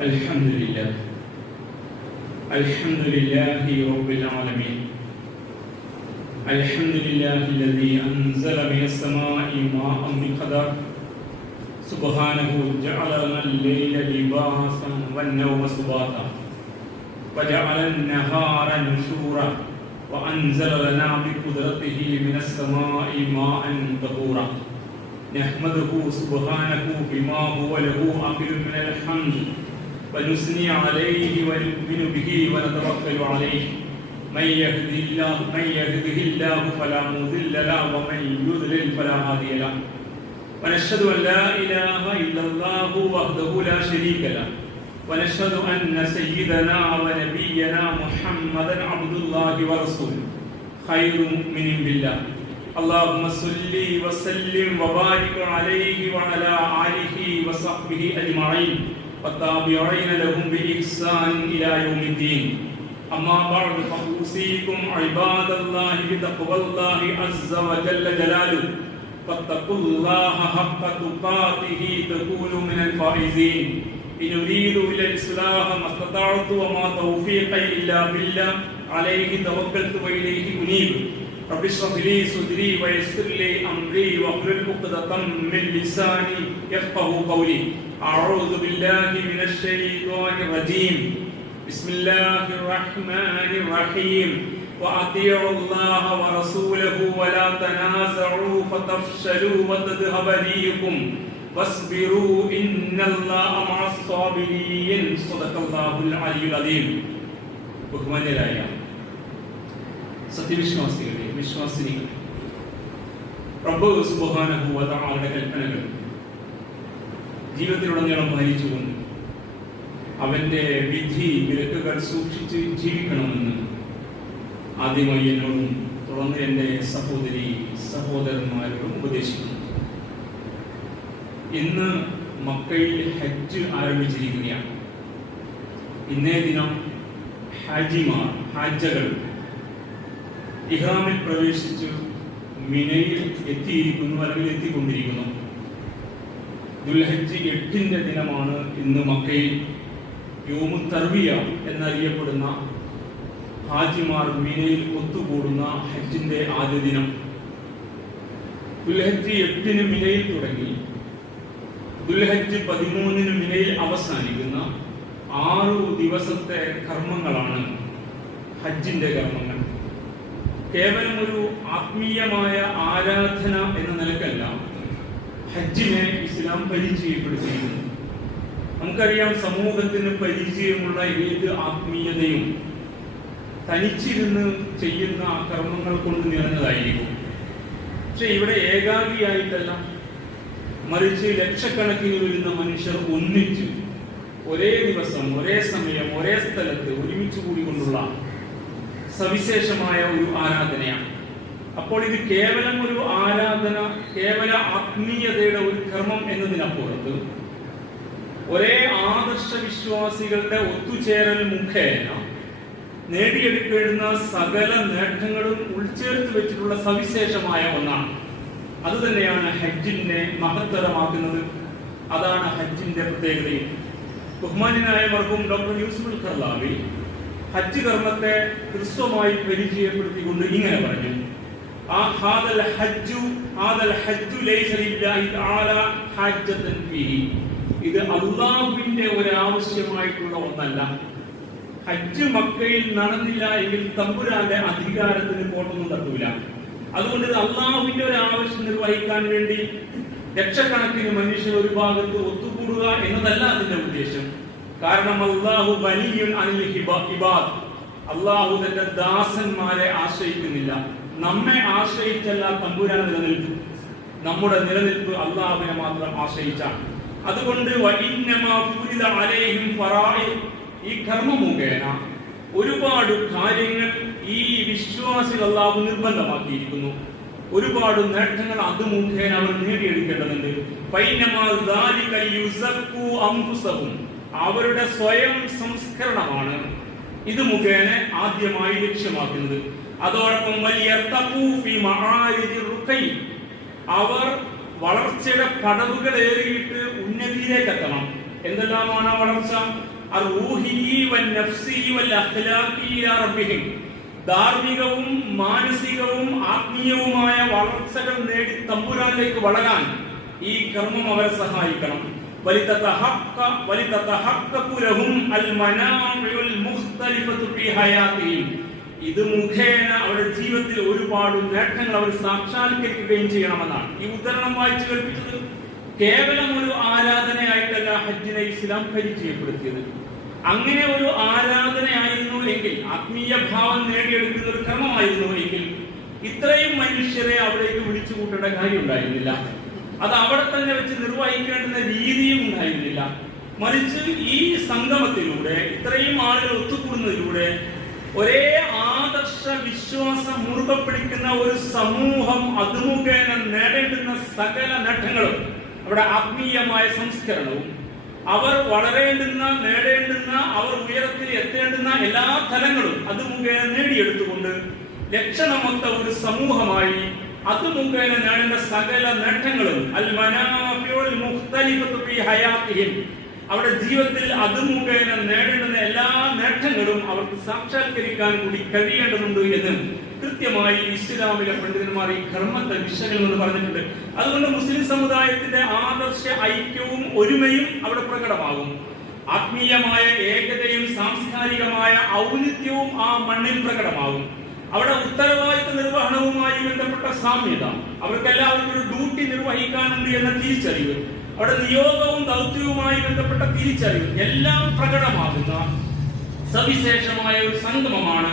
الحمد لله الحمد لله رب العالمين الحمد لله الذي أنزل من السماء ماء بقدر سبحانه جعل لنا الليل لباسا والنوم سباتا وجعل النهار نشورا وأنزل لنا بقدرته من السماء ماء طهورا نحمده سبحانه بما هو له أهل من الحمد ونثني عليه ونؤمن به ونتوكل عليه من يهده الله فلا مضل له ومن يضلل فلا هادي له ونشهد أن لا إله إلا الله وحده لا شريك له ونشهد أن سيدنا ونبينا محمدا عبد الله ورسوله خير مؤمن بالله اللهم صل وسلم وبارك عليه وعلى آله وصحبه أجمعين والتابعين لهم بإحسان إلى يوم الدين أما بعد فأوصيكم عباد الله بتقوى الله عز وجل جلاله فاتقوا الله حق تقاته تكونوا من الفائزين إن أريد إلا الإصلاح ما استطعت وما توفيقي إلا بالله عليه توكلت وإليه أنيب رب اشرح لي صدري ويسر لي أمري واحلل عقدة من لساني يفقهوا قولي أعوذ بالله من الشيطان الرجيم بسم الله الرحمن الرحيم وأطيعوا الله ورسوله ولا تنازعوا فتفشلوا وتذهب ريحكم واصبروا إن الله مع الصابرين صدق الله العلي العظيم ബഹുമാന്യരായ സത്യവിശ്വാസികളെ വിശ്വാസിനികളെ റബ്ബ് സുബ്ഹാനഹു വ തആലയുടെ കൽപ്പനകൾ ജീവിതത്തിലുടനീളം പാലിച്ചുകൊണ്ട് അവന്റെ വിധി വിലക്കുകൾ സൂക്ഷിച്ച് ജീവിക്കണമെന്ന് ആദ്യമായി എന്നോടും തുടർന്ന് എൻ്റെ സഹോദരി സഹോദരന്മാരോടും ഉപദേശിക്കുന്നു. ഇന്ന് മക്കയിൽ ഹജ്ജ് ആരംഭിച്ചിരിക്കുകയാണ്. ഇന്നേ ദിനം ഹാജികൾ ഇഹ്റാമിൽ പ്രവേശിച്ച് മിനയിൽ എത്തിയിരിക്കുന്നു, അല്ലെങ്കിൽ എത്തിക്കൊണ്ടിരിക്കുന്നു. ദുൽഹജ്ജ് 8-ന്റെ ദിനമാണ് ഇന്ന് മക്കയിൽ യൗമു തർവിയ എന്നറിയപ്പെടുന്ന ഹാജിമാർ മിനയിൽ ഒത്തുകൂടുന്ന ഹജ്ജിന്റെ ആദ്യ ദിനം. ദുൽഹജ്ജ് 8-ന് മിനയിൽ തുടങ്ങി ദുൽഹജ്ജ് 13-ന് മിനയിൽ അവസാനിക്കുന്ന 6 ദിവസത്തെ കർമ്മങ്ങളാണ് ഹജ്ജിന്റെ കർമ്മങ്ങൾ. കേവലം ഒരു ആത്മീയമായ ആരാധന എന്ന നിലക്കല്ല ഹജ്ജിനെ ഇസ്ലാം പരിചയപ്പെടുത്തിയിരുന്നു. നമുക്കറിയാം, സമൂഹത്തിന് പരിചയമുള്ള ഏത് ആത്മീയതയും തനിച്ചിരുന്ന് ചെയ്യുന്ന കർമ്മങ്ങൾ കൊണ്ട് നിറഞ്ഞതായിരിക്കും. പക്ഷെ ഇവിടെ ഏകാഗിയായിട്ടല്ല, മറിച്ച് ലക്ഷക്കണക്കിന് വരുന്ന മനുഷ്യർ ഒന്നിച്ച് ഒരേ ദിവസം ഒരേ സമയം ഒരേ സ്ഥലത്ത് ഒരുമിച്ച് കൂടിക്കൊണ്ടുള്ള സവിശേഷമായ ഒരു ആരാധനയാണ്. അപ്പോൾ ഇത് കേവലം ഒരു ആരാധന, കേവല ആത്മീയതയുടെ ഒരു കർമ്മം എന്നതിനപ്പുറത്ത് ഒരേ ആദർശ വിശ്വാസികളുടെ ഒത്തുചേരൽ മുഖേന നേടിയെടുക്കേണ്ടുന്ന സകല നേട്ടങ്ങളും ഉൾച്ചേർത്ത് വെച്ചിട്ടുള്ള സവിശേഷമായ ഒന്നാണ്. അതുതന്നെയാണ് ഹജ്ജിനെ മഹത്തരമാക്കുന്നത്. അതാണ് ഹജ്ജിന്റെ പ്രത്യേകതയും. ബഹുമാന്യനായ മർഹൂം ഡോക്ടർ യൂസുഫ് ഖർലാവി ഹജ്ജ് കർമ്മത്തെ ഹ്രസ്വമായി പരിചയപ്പെടുത്തിക്കൊണ്ട് ഇങ്ങനെ പറഞ്ഞു: ഇത് അള്ളാഹുവിന്റെ ഒരാവശ്യമായിട്ടുള്ള ഒന്നല്ല. ഹജ്ജ് മക്കയിൽ നടന്നില്ല എങ്കിൽ തമ്പുരാന്റെ അധികാരത്തിന് കോട്ടൊന്നും തട്ടൂല. അതുകൊണ്ട് ഇത് അള്ളാഹുവിന്റെ ഒരു ആവശ്യം നിർവഹിക്കാൻ വേണ്ടി ലക്ഷക്കണക്കിന് മനുഷ്യർ ഒരു ഭാഗത്ത് ഒത്തുകൂടുക എന്നതല്ല അതിന്റെ ഉദ്ദേശം. കാരണം അല്ലാഹു വലിയുൻ അനിൽ ഇബാദ്, അള്ളാഹു തന്റെ ദാസന്മാരെ ആശ്രയിക്കുന്നില്ല. നമ്മെ ആശ്രയിച്ചല്ല തമ്പുരാൻ നിലനിൽപ്പ്. നമ്മുടെ നിലനിൽപ്പ് അള്ളാഹുവിനെ മാത്രം ആശ്രയിച്ചാണ്. അതുകൊണ്ട് ഈ കർമ്മ മുഖേന ഒരുപാട് കാര്യങ്ങൾ ഈ വിശ്വാസികൾ അള്ളാഹു നിർബന്ധമാക്കിയിരിക്കുന്നു. ഒരുപാട് നേട്ടങ്ങൾ അത് മുഖേന അവർ നേടിയെടുക്കേണ്ടതുണ്ട്. അവരുടെ സ്വയം സംസ്കരണമാണ് ഇത് മുഖേന ആദ്യമായി ലക്ഷ്യമാക്കുന്നത്. അതോടൊപ്പം അവർ വളർച്ചയുടെ പടവുകൾ ഏറിയിട്ട് ഉന്നതിയിലേക്ക് എത്തണം. എന്തെല്ലാമാണ് വളർച്ച? ധാർമ്മികവും മാനസികവും ആത്മീയവുമായ വളർച്ചകൾ നേടി തമ്പുരാനിലേക്ക് വളരാൻ ഈ കർമ്മം അവരെ സഹായിക്കണം. ഇത് മുഖേന അവരുടെ ജീവിതത്തിൽ ഒരുപാട് നേട്ടങ്ങൾ അവർ സാക്ഷാത്കരിക്കുകയും ചെയ്യണമെന്നാണ് ഈ ഉദാഹരണം വായിച്ചു കേൾപ്പിച്ചത്. കേവലം ഒരു ആരാധനയായിട്ടല്ല ഹജ്ജിനെ ഇസ്ലാം പരിചയപ്പെടുത്തിയത്. അങ്ങനെ ഒരു ആരാധനയായിരുന്നു എങ്കിൽ, ആത്മീയ ഭാവം നേടിയെടുക്കുന്ന ഒരു ക്രമമായിരുന്നു എങ്കിൽ ഇത്രയും മനുഷ്യരെ അവിടേക്ക് വിളിച്ചു കൂട്ടേണ്ട കാര്യം ഉണ്ടായിരുന്നില്ല. അത് അവിടെ തന്നെ വെച്ച് നിർവഹിക്കേണ്ടുന്ന രീതിയും ഉണ്ടായിരുന്നില്ല. മറിച്ച് ഈ സംഗമത്തിലൂടെ ഇത്രയും ആളുകൾ ഒത്തുകൂടുന്നതിലൂടെ ഒരേ ആദർശ വിശ്വാസം മുറുകെ പിടിക്കുന്ന ഒരു സമൂഹം അതുമുഖേന നേടേണ്ടുന്ന സകല നേട്ടങ്ങളും, അവിടെ ആത്മീയമായ സംസ്കരണവും, അവർ വളരേണ്ടുന്ന നേടേണ്ടുന്ന അവർ ഉയരത്തിൽ എത്തേണ്ടുന്ന എല്ലാ തലങ്ങളും അത് മുഖേന നേടിയെടുത്തുകൊണ്ട് ലക്ഷണമൊത്ത ഒരു സമൂഹമായി അത് മുഖേന നേടേണ്ട സകല നേട്ടങ്ങളും അവരുടെ ജീവിതത്തിൽ അത് മുഖേന നേടേണ്ടുന്ന എല്ലാ നേട്ടങ്ങളും അവർക്ക് സാക്ഷാത്കരിക്കാൻ കൂടി കഴിയേണ്ടതുണ്ട് എന്ന് കൃത്യമായി ഇസ്ലാമിലെ പണ്ഡിതന്മാർ ഈ കർമ്മത്തെ വിശകലനം എന്ന് പറഞ്ഞിട്ടുണ്ട്. അതുകൊണ്ട് മുസ്ലിം സമുദായത്തിന്റെ ആദർശ ഐക്യവും ഒരുമയും അവിടെ പ്രകടമാകും. ആത്മീയമായ ഏകതയും സാംസ്കാരികമായ ഔന്നിത്യവും ആ മണ്ണിൽ പ്രകടമാകും. അവിടെ ഉത്തരവാദിത്ത നിർവഹണവുമായി ബന്ധപ്പെട്ട സാമ്യത, അവർക്കെല്ലാവർക്കും ഒരു ഡ്യൂട്ടി നിർവഹിക്കാനുണ്ട് എന്ന തിരിച്ചറിവ്, അവിടെ നിയോഗവും ദൗത്യവുമായി ബന്ധപ്പെട്ട തിരിച്ചറിവ് എല്ലാം പ്രകടമാകുന്ന സവിശേഷമായ ഒരു സംഗമമാണ്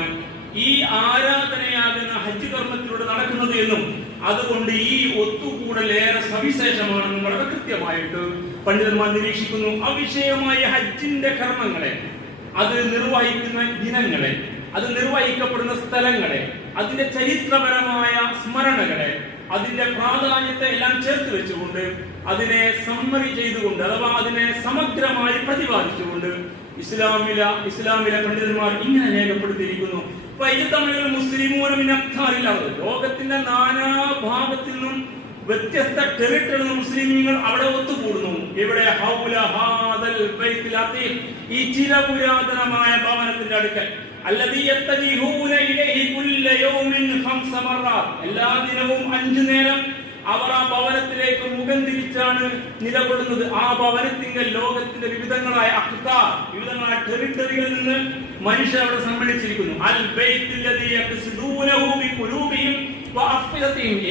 ഈ ആരാധനയാകുന്ന ഹജ്ജ് കർമ്മത്തിലൂടെ നടക്കുന്നത് എന്നും അതുകൊണ്ട് ഈ ഒത്തുകൂടൽ ഏറെ സവിശേഷമാണെന്നും വളരെ കൃത്യമായിട്ട് പണ്ഡിതന്മാർ നിരീക്ഷിക്കുന്നു. അവിഷയമായ ഹജ്ജിന്റെ കർമ്മങ്ങളെ, അത് നിർവഹിക്കുന്ന ദിനങ്ങളെ, അത് നിർവഹിക്കപ്പെടുന്ന സ്ഥലങ്ങളെ, അതിന്റെ ചരിത്രപരമായ സ്മരണകളെ, അതിന്റെ പ്രാധാന്യത്തെ എല്ലാം ചേർത്ത് വെച്ചുകൊണ്ട് അതിനെ സമ്മറി ചെയ്തുകൊണ്ട് അഥവാ അതിനെ സമഗ്രമായി പ്രതിപാദിച്ചുകൊണ്ട് ഇസ്ലാമിലെ പണ്ഡിതന്മാർ ഇങ്ങനെ രേഖപ്പെടുത്തിയിരിക്കുന്നു. ലോകത്തിന്റെ നാനാഭാഗത്തു നിന്നും വ്യത്യസ്ത ടെറിട്ടറി മുസ്ലിമീങ്ങൾ അവിടെ ഒത്തുകൂടുന്നു. ഇവിടെ ഈ ചിരപുരാതനമായ ഭവനത്തിന്റെ അടുക്കൽ എല്ലാ ദിനവും 5 നേരം അവർ ആ ഭവനത്തിലേക്ക് മുഖം തിരിച്ചാണ് നിലകൊള്ളുന്നത്. ആ ഭവനത്തിന്റെ ലോകത്തിന്റെ വിവിധങ്ങളായ വിവിധങ്ങളായ ടെറിട്ടറികളിൽ നിന്ന് മനുഷ്യർ അവിടെ സമ്മേളിച്ചിരിക്കുന്നു.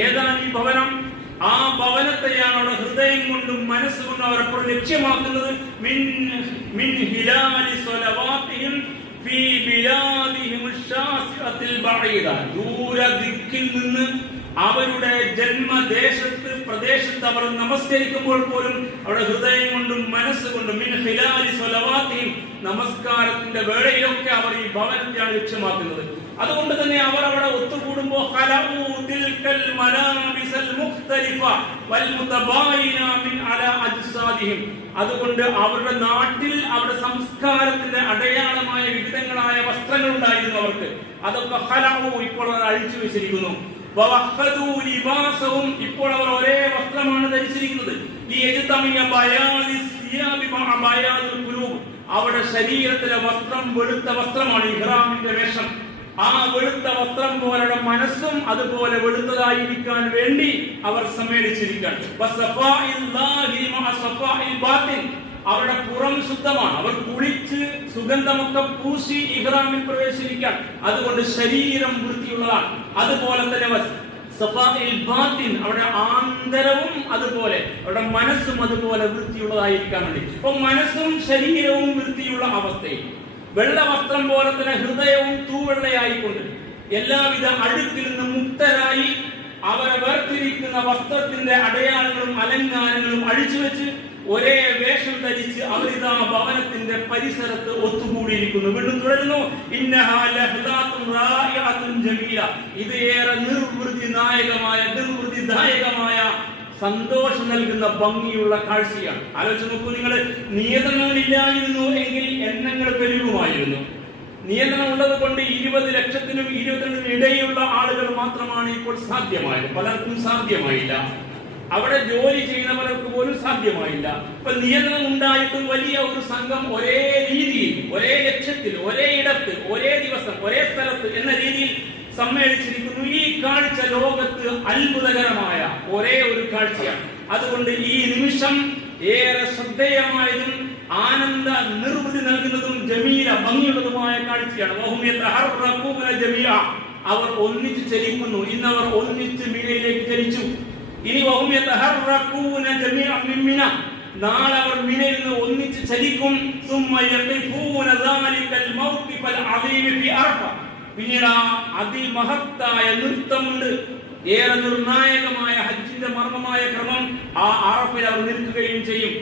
ഏതാണ് ഈ ഭവനം? ആ ഭവനത്തെയാണ് അവിടെ ഹൃദയം കൊണ്ടും മനസ്സുകൊണ്ടും അവർ അപ്പോൾ ലക്ഷ്യമാക്കുന്നത്. ദൂരദിക്കിൽ നിന്ന് അവരുടെ ജന്മദേശത്ത് പ്രദേശത്ത് അവർ നമസ്കരിക്കുമ്പോൾ പോലും അവിടെ ഹൃദയം കൊണ്ടും മനസ്സുകൊണ്ടും നമസ്കാരത്തിന്റെ വേളയിലൊക്കെ അവർ ഈ ഭവനത്തെയാണ് ലക്ഷ്യമാക്കുന്നത്. അതുകൊണ്ട് തന്നെ അവർ അവിടെ ഒത്തുകൂടുമ്പോൾ അതുകൊണ്ട് അവരുടെ നാട്ടിൽ അവരുടെ സംസ്കാരത്തിന്റെ അടയാളമായ വിവിധങ്ങളായ വസ്ത്രങ്ങൾ ഉണ്ടായിരുന്നു അവർക്ക്. അതൊക്കെ ഇപ്പോൾ അവർ അഴിച്ചു വെച്ചിരിക്കുന്നു. ഇപ്പോൾ അവർ ഒരേ വസ്ത്രമാണ് ധരിച്ചിരിക്കുന്നത്. അവരുടെ ശരീരത്തിലെ വസ്ത്രം വെളുത്ത വസ്ത്രമാണ്, ഇഹ്റാമിന്റെ വേഷം. ആ വെളുത്ത വസ്ത്രം പോലെ മനസ്സും അതുപോലെ വെളുത്തതായിരിക്കാൻ വേണ്ടി അവർ സമ്മേളിച്ചിരിക്കുകയാണ്. അവരുടെ പുറം ശുദ്ധമാണ്, അവർ കുളിച്ച് സുഗന്ധമൊക്കെ പൂശി ഇഹ്റാമിൽ പ്രവേശിക്കാൻ, അതുകൊണ്ട് ശരീരം വൃത്തിയുള്ളതാണ്. അതുപോലെ തന്നെ അവരുടെ ആന്തരവും അതുപോലെ അവരുടെ മനസ്സും അതുപോലെ വൃത്തിയുള്ളതായിരിക്കാൻ വേണ്ടി. അപ്പൊ മനസ്സും ശരീരവും വൃത്തിയുള്ള അവസ്ഥയിൽ വെള്ള വസ്ത്രം പോലെ തന്നെ ഹൃദയവും തൂവെള്ളയായിക്കൊണ്ട് എല്ലാവിധ അഴുക്കിൽ നിന്ന് മുക്തരായി അവരെ വേർതിരിക്കുന്ന വസ്ത്രത്തിന്റെ അടയാളങ്ങളും അലങ്കാരങ്ങളും അഴിച്ചുവെച്ച് ഒരേ വേഷം ധരിച്ച് അവരിതാ ഭവനത്തിന്റെ പരിസരത്ത് ഒത്തുകൂടിയിരിക്കുന്നു. വീണ്ടും തുടരുന്നു. ഇത് ഏറെ നിർവൃതിദായകമായ സന്തോഷം നൽകുന്ന ഭംഗിയുള്ള കാഴ്ചയാണ്. ആലോചിച്ച് നോക്കൂ നിങ്ങൾ. നിയന്ത്രണങ്ങളില്ലായിരുന്നു എങ്കിൽ എണ്ണങ്ങൾ പെരുകുമായിരുന്നു. നിയന്ത്രണം ഉള്ളത് കൊണ്ട് 20 ലക്ഷത്തിനും 22 ഇടയിലുള്ള ആളുകൾ മാത്രമാണ് ഇപ്പോൾ സാധ്യമായത്. പലർക്കും സാധ്യമായില്ല. അവിടെ ജോലി ചെയ്യുന്നവർക്ക് പോലും സാധ്യമായില്ല. ഇപ്പൊ നിയന്ത്രണം ഉണ്ടായിട്ടും വലിയ ഒരു സംഘം ഒരേ രീതിയിൽ, ഒരേ ലക്ഷ്യത്തിൽ, ഒരേ ഇടത്ത്, ഒരേ ദിവസം, ഒരേ സ്ഥലത്ത് എന്ന രീതിയിൽ സമ്മേളിച്ചിരിക്കുന്നു. ഈ കാഴ്ച ലോകത്ത് അത്ഭുതകരമായ ഒരേ ഒരു കാഴ്ചയാണ്. അതുകൊണ്ട് ഈ നിമിഷം ഏറെ ശ്രദ്ധേയമായതും ആനന്ദ നിർവൃതി നൽകുന്നതും ജമീല ഭംഗിയുള്ളതുമായ കാഴ്ചയാണ്. അവർ ഒന്നിച്ച് ചലിക്കുന്നു. ഇന്നവർ ഒന്നിച്ച് മിനയിലേക്ക് ചലിച്ചു. ഇനി നാളെ അവർ മിനയിൽ നിന്ന് ഒന്നിച്ച് ചലിക്കും. പിന്നീട് അതിമഹത്തായ നൃത്തമുണ്ട്. ഏറെ നിർണായകമായ ഹജ്ജിന്റെ മർമ്മമായ ക്രമം ആ അറഫയിൽ അവർ നിൽക്കുകയും ചെയ്യും.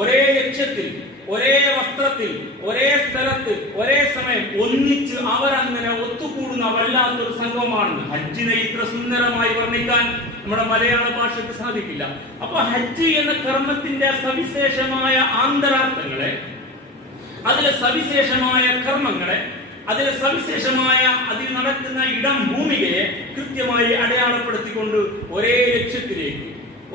ഒരേ ലക്ഷ്യത്തിൽ, ഒരേ വസ്ത്രത്തിൽ, ഒരേ സ്ഥലത്ത്, ഒരേ സമയം ഒന്നിച്ച് അവരങ്ങനെ ഒത്തുകൂടുന്ന വല്ലാത്തൊരു സംഭവമാണ്. ഹജ്ജിനെ ഇത്ര സുന്ദരമായി വർണ്ണിക്കാൻ നമ്മുടെ മലയാള ഭാഷയ്ക്ക് സാധിക്കില്ല. അപ്പൊ ഹജ്ജ് എന്ന കർമ്മത്തിന്റെ സവിശേഷമായ ആന്തരാർത്ഥങ്ങളെ, അതിലെ സവിശേഷമായ കർമ്മങ്ങളെ, അതിലെ സവിശേഷമായ അതിൽ നടക്കുന്ന ഇടം ഭൂമികയെ കൃത്യമായി അടയാളപ്പെടുത്തിക്കൊണ്ട് ഒരേ ലക്ഷ്യത്തിലേക്ക്,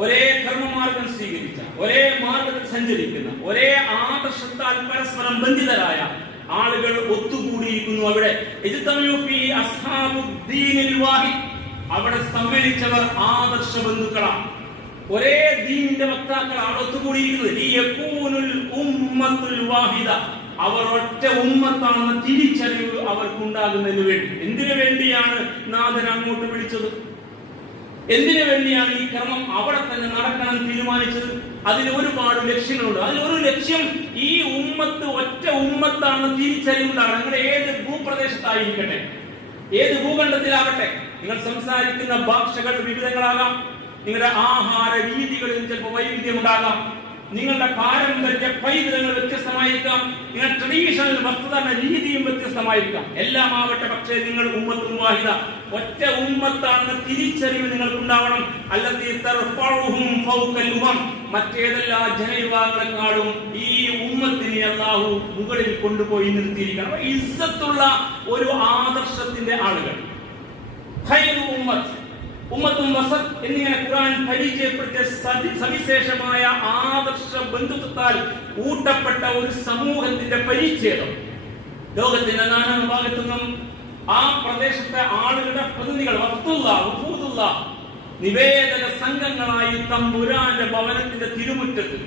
ഒരേ കർമ്മമാർഗം സ്വീകരിച്ച, ഒരേ മാർഗത്തിൽ സഞ്ചരിക്കുന്ന, ഒരേ ആദർശത്താൽ പരസ്പരം ബന്ധിതരായ ആളുകൾ ഒത്തുകൂടിയിരിക്കുന്നു. അവിടെ അവിടെ സമ്മേളിച്ചവർ ആദർശ ബന്ധുക്കളാണ്. ഒരേ ദീനിന്റെ വക്താക്കളാണ് ഒത്തുകൂടിയിരിക്കുന്നത്. അവർ ഒറ്റ ഉമ്മത്താണെന്ന തിരിച്ചറിവ് അവർക്കുണ്ടാകുന്നതിന് വേണ്ടി. എന്തിനു വേണ്ടിയാണ് നാഥൻ അങ്ങോട്ട് വിളിച്ചത്? എന്തിനു വേണ്ടിയാണ് ഈ കർമ്മം അവിടെ തന്നെ നടക്കണം തീരുമാനിച്ചത്? അതിന് ഒരുപാട് ലക്ഷ്യങ്ങളുണ്ട്. അതിലൊരു ലക്ഷ്യം ഈ ഉമ്മത്ത് ഒറ്റ ഉമ്മത്താണെന്ന തിരിച്ചറിവുണ്ടാണ്. നിങ്ങൾ ഏത് ഭൂപ്രദേശത്തായിരിക്കട്ടെ, ഏത് ഭൂഖണ്ഡത്തിലാകട്ടെ, നിങ്ങൾ സംസാരിക്കുന്ന ഭാഷകൾ വിവിധങ്ങളാകാം, നിങ്ങളുടെ ആഹാര രീതികളിൽ ചിലപ്പോൾ വൈവിധ്യമുണ്ടാകാം, നിങ്ങളുടെ പാരമ്പര്യ പൈതൃകങ്ങൾ വ്യത്യസ്തമായിരിക്കാം, നിങ്ങളുടെ ട്രഡീഷണൽ വസ്ത്രധാരണ രീതിയും വ്യത്യസ്തമായിരിക്കാം. എല്ലാം ആവട്ടെ, പക്ഷേ നിങ്ങൾ ഉമ്മത്തും വാഹിദ, ഒറ്റ ഉമ്മത്താണെന്ന തിരിച്ചറിവ് നിങ്ങൾക്കുണ്ടാവണം. മറ്റേതെല്ലാ ജനവിഭാഗങ്ങളെക്കാളും ഈ ഉമ്മത്തിനെ അല്ലാഹു മുകളിൽ കൊണ്ടുപോയി നിർത്തിയിരിക്കണം. ഇസ്സത്തുള്ള ഒരു ആദർശത്തിന്റെ ആളുകൾ, ഖൈറു ഉമ്മത്ത്, ഉമ്മത്തും വസത്ത് എന്നിങ്ങനെ ഖുർആൻ പരിചയപ്പെടുത്തിയ സവിശേഷമായ ആദർശ ബന്ധുത്വത്താൽ ഊട്ടപ്പെട്ട ഒരു സമൂഹത്തിന്റെ പരിച്ഛേദം ലോകത്തിന്റെ നാനാ ഭാഗത്തു നിന്നും ആ പ്രദേശത്തെ ആളുകളുടെ പ്രതിനിധികൾ നിവേദന സംഘങ്ങളായി തമ്പുരാന്റെ ഭവനത്തിന്റെ തിരുമുറ്റത്ത്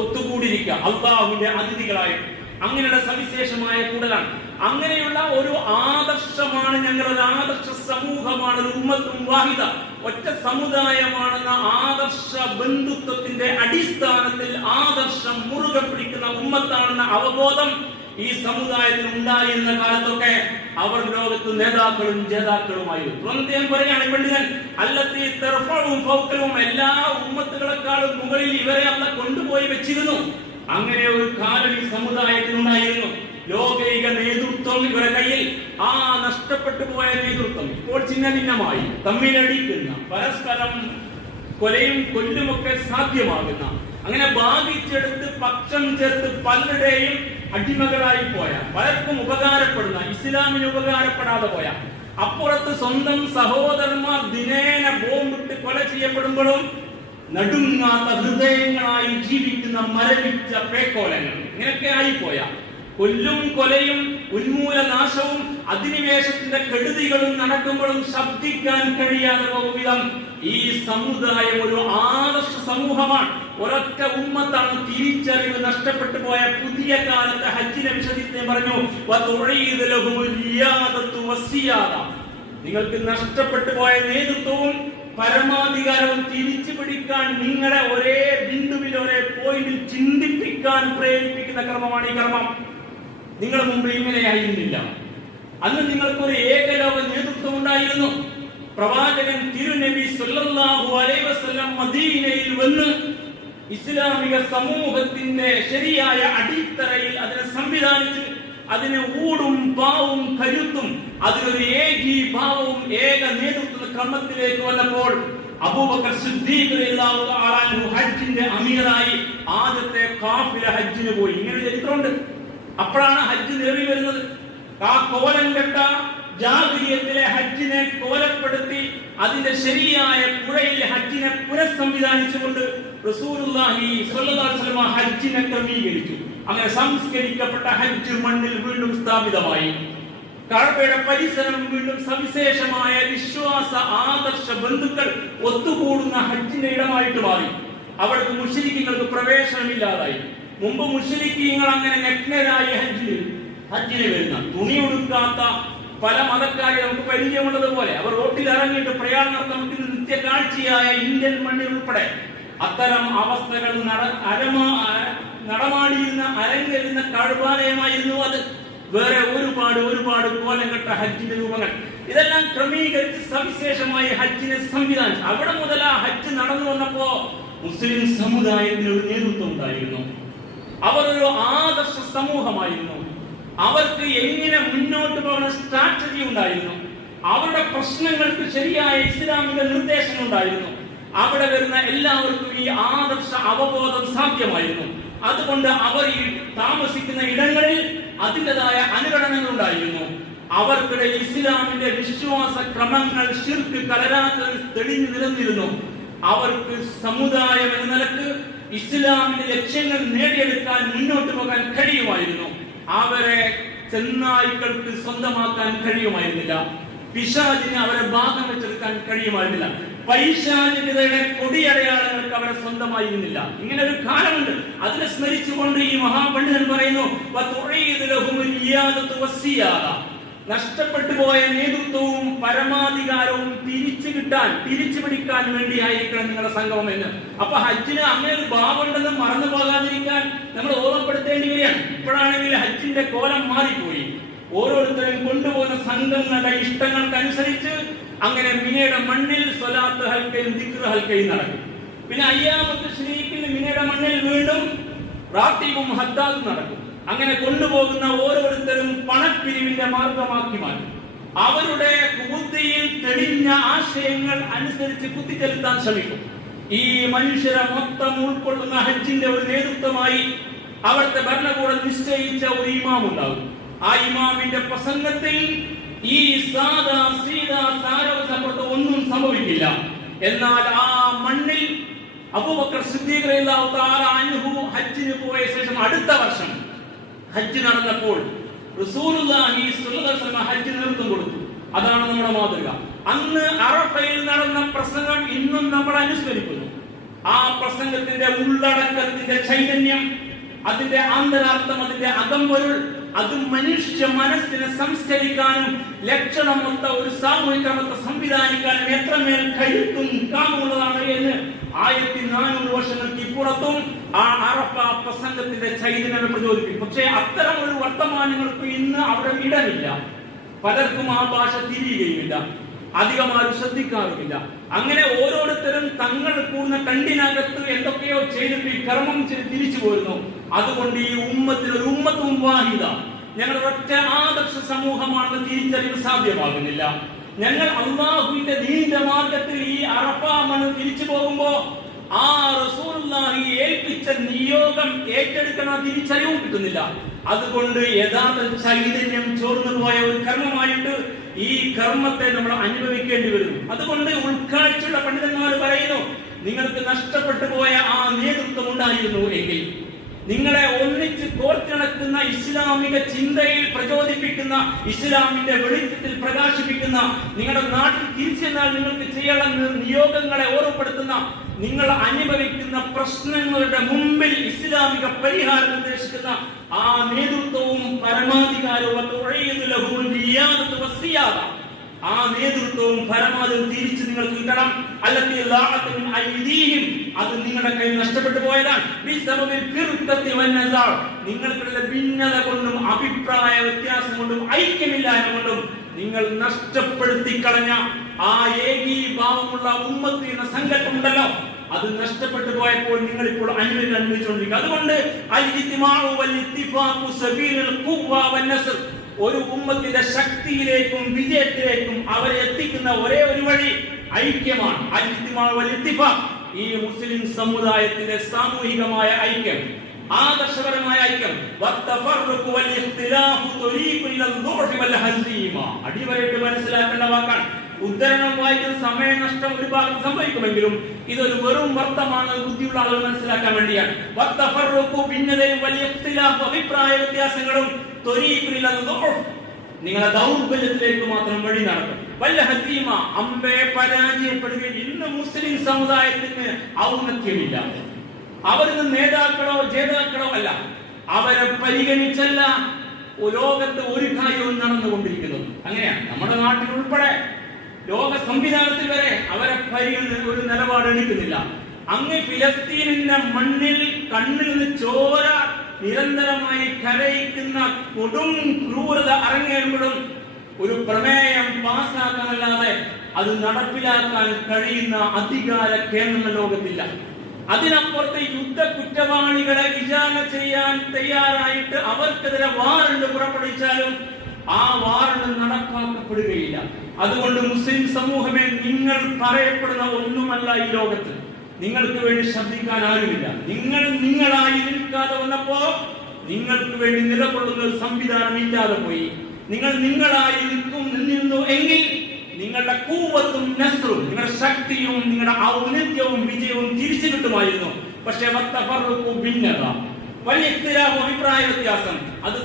ഒത്തുകൂടിയിരിക്കുക, അല്ലാഹുവിന്റെ അതിഥികളായി. അങ്ങനെയുള്ള സവിശേഷമായ കൂടലാണ്. അങ്ങനെയുള്ള ഒരു ആദർശമാണ് ഞങ്ങളുടെ ആദർശ സമൂഹമാണ് ഉമ്മത്തും വാഹിദ, ഒറ്റ സമുദായമാണെന്ന ആദർശ ബന്ധുത്വത്തിന്റെ അടിസ്ഥാനത്തിൽ ആദർശം മുറുകെ പിടിക്കുന്ന ഉമ്മത്താണെന്ന അവബോധം ഈ സമുദായത്തിൽ ഉണ്ടായിരുന്ന കാലത്തൊക്കെ അവർ ലോകത്ത് നേതാക്കളും ജേതാക്കളുമായിരുന്നു. അദ്ദേഹം പറയാണ് പണ്ഡിതൻ, അല്ലത്തി തെർഫവും ഫൗക്കലും എല്ലാ ഉമ്മത്തുകളെക്കാളും മുകളിൽ ഇവരെ അല്ല കൊണ്ടുപോയി വെച്ചിരുന്നു. അങ്ങനെ ഒരു കാലം ഈ സമുദായത്തിനുണ്ടായിരുന്നു. ലോകൈക നേതൃത്വം ഇവരുടെ കയ്യിൽ. ആ നഷ്ടപ്പെട്ടു പോയ നേതൃത്വം ഇപ്പോൾ ചിഹ്ന ഭിന്നമായി തമ്മിലടിക്കുന്ന, പരസ്പരം കൊലയും കൊല്ലുമൊക്കെ സാധ്യമാകുന്ന, അങ്ങനെ ഭാഗിച്ചെടുത്ത് പക്ഷം ചേർത്ത് പലരുടെയും അടിമകളായി പോയ, പലർക്കും ഉപകാരപ്പെടുന്ന, ഇസ്ലാമിന് ഉപകാരപ്പെടാതെ പോയ, അപ്പുറത്ത് സ്വന്തം സഹോദരന്മാർ ദിനേന ബോംബിട്ട് കൊല ചെയ്യപ്പെടുമ്പോഴും നടുങ്ങാത്ത ഹൃദയങ്ങളായി ജീവിക്കുന്ന മരവിച്ച പേക്കോലങ്ങൾ, ഇങ്ങനെയൊക്കെ ആയിപ്പോയ, കൊല്ലും കൊലയും ഉന്മൂലനാശവും അധിനിവേശത്തിന്റെ കെടുതികളും നടക്കുമ്പോഴും ശബ്ദിക്കാൻ കഴിയാതെ പോകും ഈ സമുദായം ഒരു ആദർശ സമൂഹമാണ്, ഒരൊറ്റ ഉമ്മത്താണ്. തിരിച്ചറിവ് നഷ്ടപ്പെട്ടു പോയ പുതിയ കാലത്തെ ഹജ്ജിനെ വിശദീകരിച്ച് പറഞ്ഞു, നിങ്ങൾക്ക് നഷ്ടപ്പെട്ടു പോയ നേതൃത്വവും പരമാധികാരവും തിരിച്ചു പിടിക്കാൻ നിങ്ങളെ ഒരേ ബിന്ദുവിൽ, ഒരേ പോയിന്റിൽ ചിന്തിപ്പിക്കാൻ പ്രേരിപ്പിക്കുന്ന കർമ്മമാണ് ഈ കർമ്മം. നിങ്ങളുടെ മുമ്പ് ഇങ്ങനെയായിരുന്നില്ല. അന്ന് നിങ്ങൾക്കൊരു ഏകലോക നേതൃത്വം ഉണ്ടായിരുന്നു. പ്രവാചകൻ തിരുനബി സല്ലല്ലാഹു അലൈഹി വസല്ലം മദീനയിൽ വന്ന് ഇസ്ലാമിക സമൂഹത്തിന്റെ ശരിയായ അടിത്തറയിൽ അതിനെ സംവിധാനിച്ച്, അതിന് ഊടും പാവും കരുത്തും, അതിനൊരു ഏകീഭാവവും ഏക നേതൃത്വ ക്രമത്തിലേക്ക് വന്നപ്പോൾ അബൂബക്കർ സിദ്ദീഖ് റളിയല്ലാഹു അൻഹു ഹജ്ജിന്റെ അമീറായി ആദ്യത്തെ കാഫില ഹജ്ജിന് പോയി. ഇങ്ങനെ ചരിത്രമുണ്ട്. അപ്പോഴാണ് ഹജ്ജ് നിലവിൽ വരുന്നത്. ആ കോലം കെട്ട ജാഹിലിയ്യത്തിലെ ഹജ്ജിനെ കോലപ്പെടുത്തി അതിന്റെ ശരിയായ പുഴയിൽ ഹജ്ജിനെ പുനഃസംവിധാനിച്ചുകൊണ്ട് റസൂലുള്ളാഹി സ്വല്ലല്ലാഹു അലൈഹി വസല്ലം ഹജ്ജിനെ ക്രമീകരിച്ചു. അങ്ങനെ സംസ്കരിക്കപ്പെട്ട ഹജ്ജ് മണ്ണിൽ വീണ്ടും സ്ഥാപിതമായി. കഅബയുടെ പരിസരം വീണ്ടും സവിശേഷമായ വിശ്വാസ ആദർശ ബന്ധുക്കൾ ഒത്തുകൂടുന്ന ഹജ്ജിന്റെ ഇടമായിട്ട് മാറി. അവിടുത്തെ മുശ്രിക്കീങ്ങൾക്ക് പ്രവേശനമില്ലാതായി. മുമ്പ് മുശ്രിക്കീങ്ങൾ അങ്ങനെ നഗ്നരായി ഹജ്ജിന് വരുന്ന തുണി ഉടുക്കാത്ത പല മതക്കാരെ നമുക്ക് പരിചയമുള്ളതുപോലെ അവർ റോട്ടിൽ ഇറങ്ങിയിട്ട് പ്രയാണം നടത്തുന്ന നിത്യ കാഴ്ചയായ ഇന്ത്യൻ മണ്ണിൽ ഉൾപ്പെടെ അത്തരം അവസ്ഥകൾ നടമാടിയിരുന്ന അരങ്ങേറുന്ന കഅബാലയമായിരുന്നു അത്. വേറെ ഒരുപാട് കോലം കെട്ട ഹജ്ജിന്റെ രൂപങ്ങൾ ഇതെല്ലാം ക്രമീകരിച്ച് സവിശേഷമായി ഹജ്ജിനെ സംവിധാനിച്ചു. അവിടെ മുതൽ ആ ഹജ്ജ് നടന്നു വന്നപ്പോ മുസ്ലിം സമുദായത്തിന് ഒരു നേതൃത്വം ഉണ്ടായിരുന്നു. അവർ ഒരു ആദർശ സമൂഹമായിരുന്നു. അവർക്ക് എങ്ങനെ മുന്നോട്ട് പോകുന്ന സ്ട്രാറ്റജി ഉണ്ടായിരുന്നു. അവരുടെ പ്രശ്നങ്ങൾക്ക് ശരിയായ ഇസ്ലാമിക നിർദ്ദേശങ്ങൾ ഉണ്ടായിരുന്നു. അവിടെ വരുന്ന എല്ലാവർക്കും ഈ ആദർശ അവബോധം സാധ്യമായിരുന്നു. അതുകൊണ്ട് അവർ ഈ താമസിക്കുന്ന ഇടങ്ങളിൽ അതിൻ്റെതായ അനുകരണങ്ങൾ ഉണ്ടായിരുന്നു. അവർക്കിടയിൽ ഇസ്ലാമിന്റെ വിശ്വാസ ക്രമങ്ങൾ ശിർക്ക് കലരാത്തത് തെളിഞ്ഞു നിലനിന്നിരുന്നു. അവർക്ക് സമുദായം എന്ന നിലക്ക് ഇസ്ലാമിന്റെ ലക്ഷ്യങ്ങൾ നേടിയെടുക്കാൻ മുന്നോട്ട് പോകാൻ കഴിയുമായിരുന്നു. അവരെ ചെന്നായ്ക്കൾക്ക് സ്വന്തമാക്കാൻ കഴിയുമായിരുന്നില്ല. പിശാചിന് അവരെ ഭാഗം വെച്ചെടുക്കാൻ കഴിയുമായിരുന്നില്ല. പൈശാചികതയുടെ കൊടിയടയാളങ്ങൾക്ക് അവരെ സ്വന്തമായിരുന്നില്ല. ഇങ്ങനെ ഒരു കാലമുണ്ട്. അതിനെ സ്മരിച്ചുകൊണ്ട് ഈ മഹാപണ്ഡിതൻ പറയുന്നു, നഷ്ടപ്പെട്ടു പോയ നേതൃത്വവും പരമാധികാരവും തിരിച്ചു പിടിക്കാൻ വേണ്ടിയായിരിക്കണം നിങ്ങളുടെ സംഗമം എന്ന്. അപ്പൊ ഹജ്ജിന് അങ്ങനെ ഒരു ഭാവമുണ്ടെന്ന് മറന്നു പോകാതിരിക്കാൻ നമ്മൾ ഓർമ്മപ്പെടുത്തേണ്ടി വരികയാണ്. ഇപ്പോഴാണെങ്കിൽ ഹജ്ജിന്റെ കോലം മാറിപ്പോയി. ഓരോരുത്തരും കൊണ്ടുപോകുന്ന സംഘങ്ങളുടെ ഇഷ്ടങ്ങൾക്കനുസരിച്ച് അങ്ങനെ മിനയുടെ മണ്ണിൽ സ്വലാത്ത് ഹൽക്കയും ദിക്ർ ഹൽക്കയും നടക്കും. പിന്നെ അയ്യാമത്ത് ശരീക്കിന് മിനയുടെ മണ്ണിൽ വീണ്ടും റാത്തീബും ഹദ്ദാദും നടക്കും. അങ്ങനെ കൊണ്ടുപോകുന്ന ഓരോരുത്തരും പണപ്പിരിവിന്റെ മാർഗമാക്കി മാറ്റും. അവരുടെ ബുദ്ധിയിൽ തെളിഞ്ഞ ആശയങ്ങൾ അനുസരിച്ച് കുത്തിച്ചെലുത്താൻ ശ്രമിക്കും. ഈ മനുഷ്യരെ മൊത്തം ഉൾക്കൊള്ളുന്ന ഹജ്ജിന്റെ ഒരു നേതൃത്വമായി അവിടുത്തെ ഭരണകൂടം നിശ്ചയിച്ച ഒരു ഇമാം ഉണ്ടാകും. ആ ഇമാമിന്റെ പ്രസംഗത്തിൽ ഈ സാരവസപ്പെട്ട ഒന്നും സംഭവിക്കില്ല. എന്നാൽ ആ മണ്ണിൽ അബൂബക്കർ സിദ്ദീഖ് റളിയല്ലാഹു തആല അൻഹു ഹജ്ജിന് പോയ ശേഷം അടുത്ത വർഷം ഹജ്ജ് നടന്നപ്പോൾ റസൂലുള്ളാഹി സ്വല്ലല്ലാഹു അലൈഹി വസല്ലം ഹജ്ജ് നേതൃത്വം കൊടുത്തു. അതാണ് നമ്മുടെ മാതൃക. അന്ന് അറഫയിൽ നടന്ന പ്രസംഗം ഇന്നും നമ്മൾ അനുസ്മരിക്കുന്നു. ആ പ്രസംഗത്തിന്റെ ഉള്ളടക്കത്തിന്റെ ചൈതന്യം, അതിന്റെ ആന്തരാർത്ഥം, അതിന്റെ അകംപൊരുൾ, അത് മനുഷ്യ മനസ്സിനെ സംസ്കരിക്കാനും ലക്ഷണമൊത്ത ഒരു സാമൂഹികമൊത്ത സംവിധാനിക്കാനും എത്രമേൽ കരുത്തും കാമുള്ളതാണ് എന്ന് 1400 വർഷങ്ങൾക്ക് ഇപ്പുറത്തും ആ അറഫ പ്രസംഗത്തിന്റെ ചൈതന്യം പ്രചോദിപ്പിക്കും. പക്ഷേ അത്തരം ഒരു വർത്തമാനങ്ങൾക്ക് ഇന്ന് അവിടെ ഇടമില്ല. പലർക്കും ആ ഭാഷ തിരിയുകയുമില്ല, അധികമാരും ശ്രദ്ധിക്കാറുമില്ല. അങ്ങനെ ഓരോരുത്തരും തങ്ങൾ കൂടുന്ന കണ്ടിനകത്ത് എന്തൊക്കെയോ ചെയ്തിട്ട് ഈ കർമ്മം തിരിച്ചു പോരുന്നു. അതുകൊണ്ട് ഈ ഉമ്മത്തിന് ഒരു ഉമ്മത്തും വാഹിദ, ഞങ്ങൾ ഒറ്റ ആദർശ സമൂഹമാണെന്ന് തിരിച്ചറിവ് സാധ്യമാകുന്നില്ല. ഞങ്ങൾ അല്ലാഹുവിന്റെ ദീനിന്റെ മാർഗത്തിൽ ഈ അറഫ മണ്ണ് തിരിച്ചു പോകുമ്പോ ആ റസൂലുള്ളാഹി ഏൽപ്പിച്ച നിയോഗം ഏറ്റെടുക്കുന്ന തിരിച്ചറിവും കിട്ടുന്നില്ല. അതുകൊണ്ട് യഥാർത്ഥ ചൈതന്യം ചോർന്നു പോയ ഒരു കർമ്മമായിട്ട് ഈ കർമ്മത്തെ നമ്മൾ അനുഭവിക്കേണ്ടി വരുന്നു. അതുകൊണ്ട് ഉൾക്കാഴ്ചയുള്ള പണ്ഡിതന്മാർ പറയുന്നു, നിങ്ങൾക്ക് നഷ്ടപ്പെട്ടു പോയ ആ നേതൃത്വം ഉണ്ടായിരുന്നു എങ്കിൽ, നിങ്ങളെ ഒന്നിച്ച് കോർത്തിണക്കുന്ന ഇസ്ലാമിക ചിന്തയിൽ പ്രചോദിപ്പിക്കുന്ന, ഇസ്ലാമിന്റെ വെളിച്ചത്തിൽ പ്രകാശിപ്പിക്കുന്ന, നിങ്ങളുടെ നാട്ടിൽ തിരിച്ചെന്നാൽ നിങ്ങൾക്ക് ചെയ്യാനുള്ള നിയോഗങ്ങളെ ഓർമ്മപ്പെടുത്തുന്ന, നിങ്ങൾ അനുഭവിക്കുന്ന പ്രശ്നങ്ങളുടെ മുമ്പിൽ ഇസ്ലാമിക പരിഹാരം നിർദ്ദേശിക്കുന്ന ആ നേതൃത്വവും പരമാധികാരവും ആ നേതൃത്വവും പരമാവധി തിരിച്ച് നിങ്ങൾക്ക് കിട്ടണം. അല്ലെങ്കിൽ അത് നിങ്ങളുടെ കയ്യിൽ നഷ്ടപ്പെട്ടു പോയതാണ്. നിങ്ങൾക്കുള്ള ഭിന്നത കൊണ്ടും അഭിപ്രായ വ്യത്യാസം കൊണ്ടും ഐക്യമില്ലായ്മ കൊണ്ടും നിങ്ങൾ നഷ്ടപ്പെടുത്തി കളഞ്ഞ ആ ഏകീഭാവമുള്ള ഉമ്മത്ത് എന്ന സങ്കല്പമുണ്ടല്ലോ, അത് നഷ്ടപ്പെട്ടു പോയപ്പോൾ നിങ്ങൾ ഇപ്പോൾ അനുഭവിച്ചുകൊണ്ടിരിക്കുക. അതുകൊണ്ട് ഒരു ഉമ്മത്തിന്റെ ശക്തിയിലേക്കും വിജയത്തിലേക്കും അവരെ എത്തിക്കുന്ന ഒരേ ഒരു വഴി ഐക്യമാണ്. ഈ മുസ്ലിം സമുദായത്തിന്റെ സാമൂഹികമായ ഐക്യം ആദർശപരമായ ഐക്യം. അടിവരായിട്ട് മനസ്സിലാക്കേണ്ട വാക്കാണ്. ഉദ്ധരണം വായിക്കുന്ന സമയനഷ്ടം ഒരു ഭാഗത്ത് സംഭവിക്കുമെങ്കിലും ഇതൊരു വെറും വർത്തമാണ് ബുദ്ധിയുള്ള ആളുകൾ മനസ്സിലാക്കാൻ വേണ്ടിയാണ്. ഭിന്നതയും വലിയ അഭിപ്രായ വ്യത്യാസങ്ങളും നിങ്ങളെ ദൗർബല്യത്തിലേക്ക് മാത്രം വഴി നടക്കും. വല്ല ഹസീമ അമ്പേ പരാജയപ്പെടുകയും. ഇന്ന് മുസ്ലിം സമുദായത്തിന് ഔന്നത്യമില്ല. അവരിന്ന് നേതാക്കളോ ജേതാക്കളോ അല്ല, അവരെ പരിഗണിച്ചല്ല ലോകത്ത് ഒരു കാര്യവും നടന്നുകൊണ്ടിരിക്കുന്നത്. അങ്ങനെയാണ് നമ്മുടെ നാട്ടിൽ ഉൾപ്പെടെ ലോക സംവിധാനത്തിൽ വരെ അവരെ പരിഗണിച്ച് ഒരു നിലപാട് എടുക്കുന്നില്ല. അങ്ങ് ഫിലസ്തീനിന്റെ മണ്ണിൽ കണ്ണിൽ നിന്ന് ചോര നിരന്തരമായി കരയിക്കുന്ന കൊടും ക്രൂരത അരങ്ങേറുമ്പോഴും ഒരു പ്രമേയം പാസ്സാക്കാനല്ലാതെ അത് നടപ്പിലാക്കാൻ കഴിയുന്ന അധികാര കേന്ദ്രങ്ങൾ ലോകത്തില്ല. അതിനപ്പുറത്ത് യുദ്ധ കുറ്റവാളികളെ വിചാരണ ചെയ്യാൻ തയ്യാറായിട്ട് അവർക്കെതിരെ വാറണ്ട് പുറപ്പെടുവിച്ചാലും ആ വാറണ്ട് നടപ്പാക്കപ്പെടുകയില്ല. അതുകൊണ്ട് മുസ്ലിം സമൂഹമേ, നിങ്ങൾ പറയപ്പെടുന്ന ഒന്നുമല്ല ഈ ലോകത്ത്. നിങ്ങൾക്ക് വേണ്ടി ശബ്ദിക്കാൻ ആരുമില്ല. നിങ്ങൾ നിങ്ങളായി നിൽക്കാതെ വന്നപ്പോ നിങ്ങൾക്ക് വേണ്ടി നിലകൊള്ളുന്ന ഒരു സംവിധാനം ഇല്ലാതെ പോയി. നിങ്ങൾ നിങ്ങളായി നിന്നു എങ്കിൽ നിങ്ങളുടെ കൂവത്തും നസ്റും നിങ്ങളുടെ ശക്തിയും നിങ്ങളുടെ ഔന്നത്യവും വിജയവും തിരിച്ചു കിട്ടുമായിരുന്നു. പക്ഷേ ഭിന്നത, വലിയ അഭിപ്രായ വ്യത്യാസം, അത്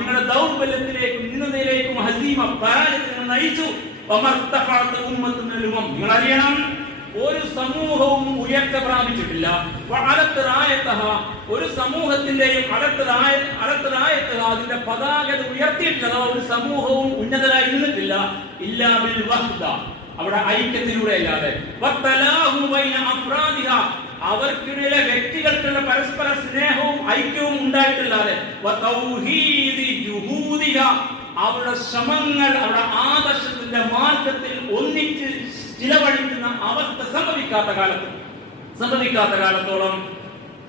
നിങ്ങളുടെ ദൗർബല്യത്തിലേക്കും നിന്നതയിലേക്കും ഹസീമ പരാജയത്തിൽ നയിച്ചു. നിങ്ങൾ അറിയണം, ഒരു സമൂഹവും ഉയർച്ച പ്രാപിച്ചിട്ടില്ല. ഒരു സമൂഹത്തിന്റെയും അതിന്റെ പതാക ഉയർത്തിയിട്ടില്ല. ഒരു സമൂഹവും ഉന്നതരായി നിന്നിട്ടില്ല. അവിടെ ഐക്യത്തിലൂടെ അല്ലാതെ. അവർക്കിടയിലെ വ്യക്തികൾക്കുള്ള പരസ്പര സ്നേഹവും ഐക്യവും ഉണ്ടായിട്ടില്ലാതെ. അവരുടെ ശ്രമങ്ങൾ അവരുടെ ആദർശത്തിന്റെ മാർഗത്തിൽ ഒന്നിച്ച് ചിലവഴിക്കുന്ന അവസ്ഥ സംഭവിക്കാത്ത കാലത്തോളം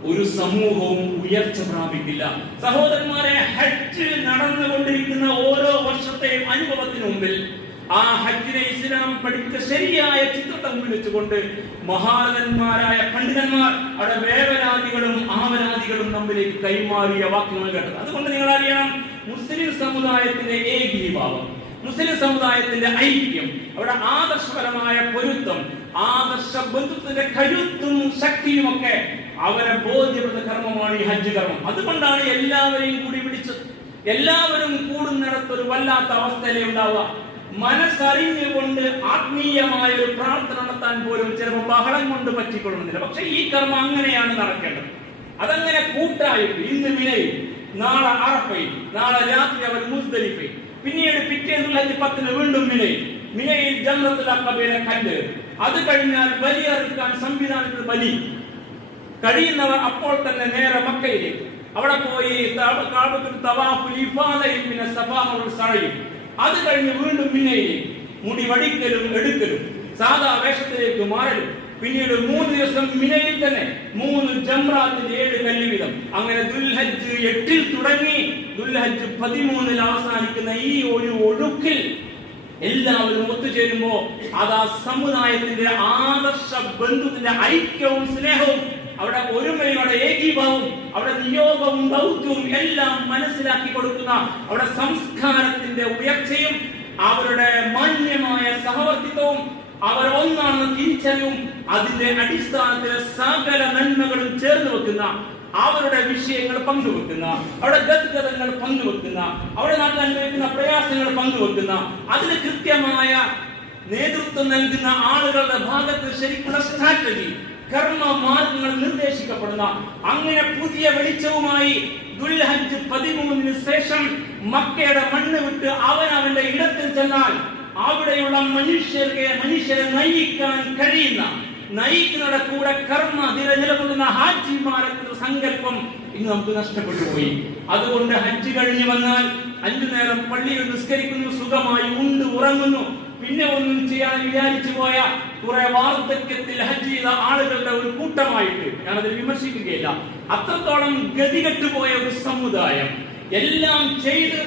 ഒരു സമൂഹവും ഉയർച്ച പ്രാപിക്കില്ല. സഹോദരന്മാരെ, ഹജ്ജ് നടന്നുകൊണ്ടിരിക്കുന്ന ഓരോ വർഷത്തെയും അനുഭവത്തിന് മുമ്പിൽ ആ ഹജ്ജിനെ ഇസ്ലാം പഠിപ്പിച്ച ശരിയായ ചിത്രത്തെ മുമ്പിൽ വെച്ചുകൊണ്ട് മഹാരഥന്മാരായ പണ്ഡിതന്മാർ അവിടെ വേവലാദികളും ആവലാദികളും നമ്മിലേക്ക് കൈമാറിയ വാക്കുകൾ കേട്ടത്. അതുകൊണ്ട് നിങ്ങൾ അറിയണം, മുസ്ലിം സമുദായത്തിന്റെ ഏകീഭാവം, മുസ്ലിം സമുദായത്തിന്റെ ഐക്യം, അവിടെ ആദർശപരമായ പൊരുത്തം, ആദർശ ബന്ധുത്വത്തിന്റെ കരുത്തും ശക്തിയും ഒക്കെ അവരെ ബോധ്യപ്പെടുന്ന കർമ്മമാണ് ഈ ഹജ്ജ് കർമ്മം. അതുകൊണ്ടാണ് എല്ലാവരെയും കൂടി പിടിച്ചത്. എല്ലാവരും കൂടുന്നിടത്തൊരു വല്ലാത്ത അവസ്ഥയിലേ ഉണ്ടാവുക. മനസ്സറിഞ്ഞുകൊണ്ട് ആത്മീയമായ ഒരു പ്രാർത്ഥന നടത്താൻ പോലും ചിലപ്പോൾ ബഹളം കൊണ്ട് പറ്റിക്കൊള്ളുന്നില്ല. പക്ഷെ ഈ കർമ്മം അങ്ങനെയാണ് നടക്കേണ്ടത്. അതങ്ങനെ കൂട്ടായിട്ട് ഇന്ന് മിനയിൽ, നാളെ അറഫയിൽ, നാളെ രാത്രി അവർ മുസ്ദലിഫയിൽ, പിന്നീട് പിറ്റേന്ന് 10 വീണ്ടും മിനയിൽ ജംറത്തുൽ അഖബയിലെ കല്ല്. അത് കഴിഞ്ഞാൽ ബലിയറുക്കാൻ സംവിധാനത്തിൽ ബലി കഴിയുന്നവർ അപ്പോൾ തന്നെ നേരെ മക്കയിലേക്ക് അവിടെ പോയി തവാഫുൽ ഇഫാദയിൽ പിന്നെ സഫാ മർവ സഅയും. അത് കഴിഞ്ഞ് വീണ്ടും മിനയിലേക്ക് മുടി വടിക്കലും എടുക്കലും സാധാ വേഷത്തിലേക്ക് മാറലും. പിന്നീട് 3 ദിവസം മിനയിൽ തന്നെ 3 ജംറാത്തിന്റെ 7 കല്ല് വീതം. അങ്ങനെ ദുൽഹജ്ജ് 8 തുടങ്ങി ദുൽഹജ്ജ് 13 അവസാനിക്കുന്ന ഈ ഒരു ഒഴുക്കിൽ എല്ലാവരും ഒത്തുചേരുമ്പോ അത് ആ സമുദായത്തിന്റെ ആദർശ ബന്ധുത്തിന്റെ ഐക്യവും സ്നേഹവും, അവിടെ ഒരുമയോടെ ഏകീഭാവവും, അവിടെ നിയോഗവും ദൗത്യവും എല്ലാം മനസ്സിലാക്കി കൊടുക്കുന്ന അവിടെ സംസ്കാരത്തിന്റെ ഉയർച്ചയും അവരുടെ മാന്യമായ സഹവർത്തിത്വവും അവർ ഒന്നാണെന്ന് തിരിച്ചറിവും അതിന്റെ അടിസ്ഥാനത്തിലെ സകല നന്മകളും ചേർന്ന് വെക്കുന്ന, അവരുടെ വിഷയങ്ങൾ പങ്കുവെക്കുന്ന, അവരുടെ ഗദ്ഗതങ്ങൾ പങ്കുവെക്കുന്ന, അവരുടെ നാട്ടിൽ അനുഭവിക്കുന്ന പ്രയാസങ്ങൾ പങ്കുവെക്കുന്ന, അതിന് കൃത്യമായ നേതൃത്വം നൽകുന്ന ആളുകളുടെ ഭാഗത്ത് ശരിക്കുള്ള സ്ട്രാറ്റജി, കർമ്മ മാർഗങ്ങൾ നിർദ്ദേശിക്കപ്പെടുന്ന അങ്ങനെ പുതിയ വെളിച്ചവുമായി ദുൽഹജ്ജ് 13 ശേഷം മക്കയുടെ മണ്ണ് വിട്ട് അവന്റെ ഇടത്തിൽ ചെന്നാൽ അവിടെയുള്ള മനുഷ്യരെ നയിക്കാൻ കഴിയുന്ന, നയിക്കുന്നവരുടെ കൂടെ കർമ്മ നിലകൊള്ളുന്ന ഹാജിമാരുടെ സങ്കല്പം ഇന്ന് നമുക്ക് നഷ്ടപ്പെട്ടു പോയി. അതുകൊണ്ട് ഹജ്ജ് കഴിഞ്ഞു വന്നാൽ 5 നേരം പള്ളിയിൽ നിസ്കരിക്കുന്നു, സുഖമായി ഉണ്ട് ഉറങ്ങുന്നു, പിന്നെ ഒന്നും ചെയ്യാൻ വിചാരിച്ചു പോയ കുറെ വാർദ്ധക്യത്തിൽ ഹജ്ജ് ചെയ്ത ആളുകളുടെ ഒരു കൂട്ടമായിട്ട് ഞാനത് വിമർശിക്കുകയില്ല. അത്രത്തോളം ഗതികെട്ടുപോയ ഒരു സമുദായം എല്ലാം ചെയ്ത്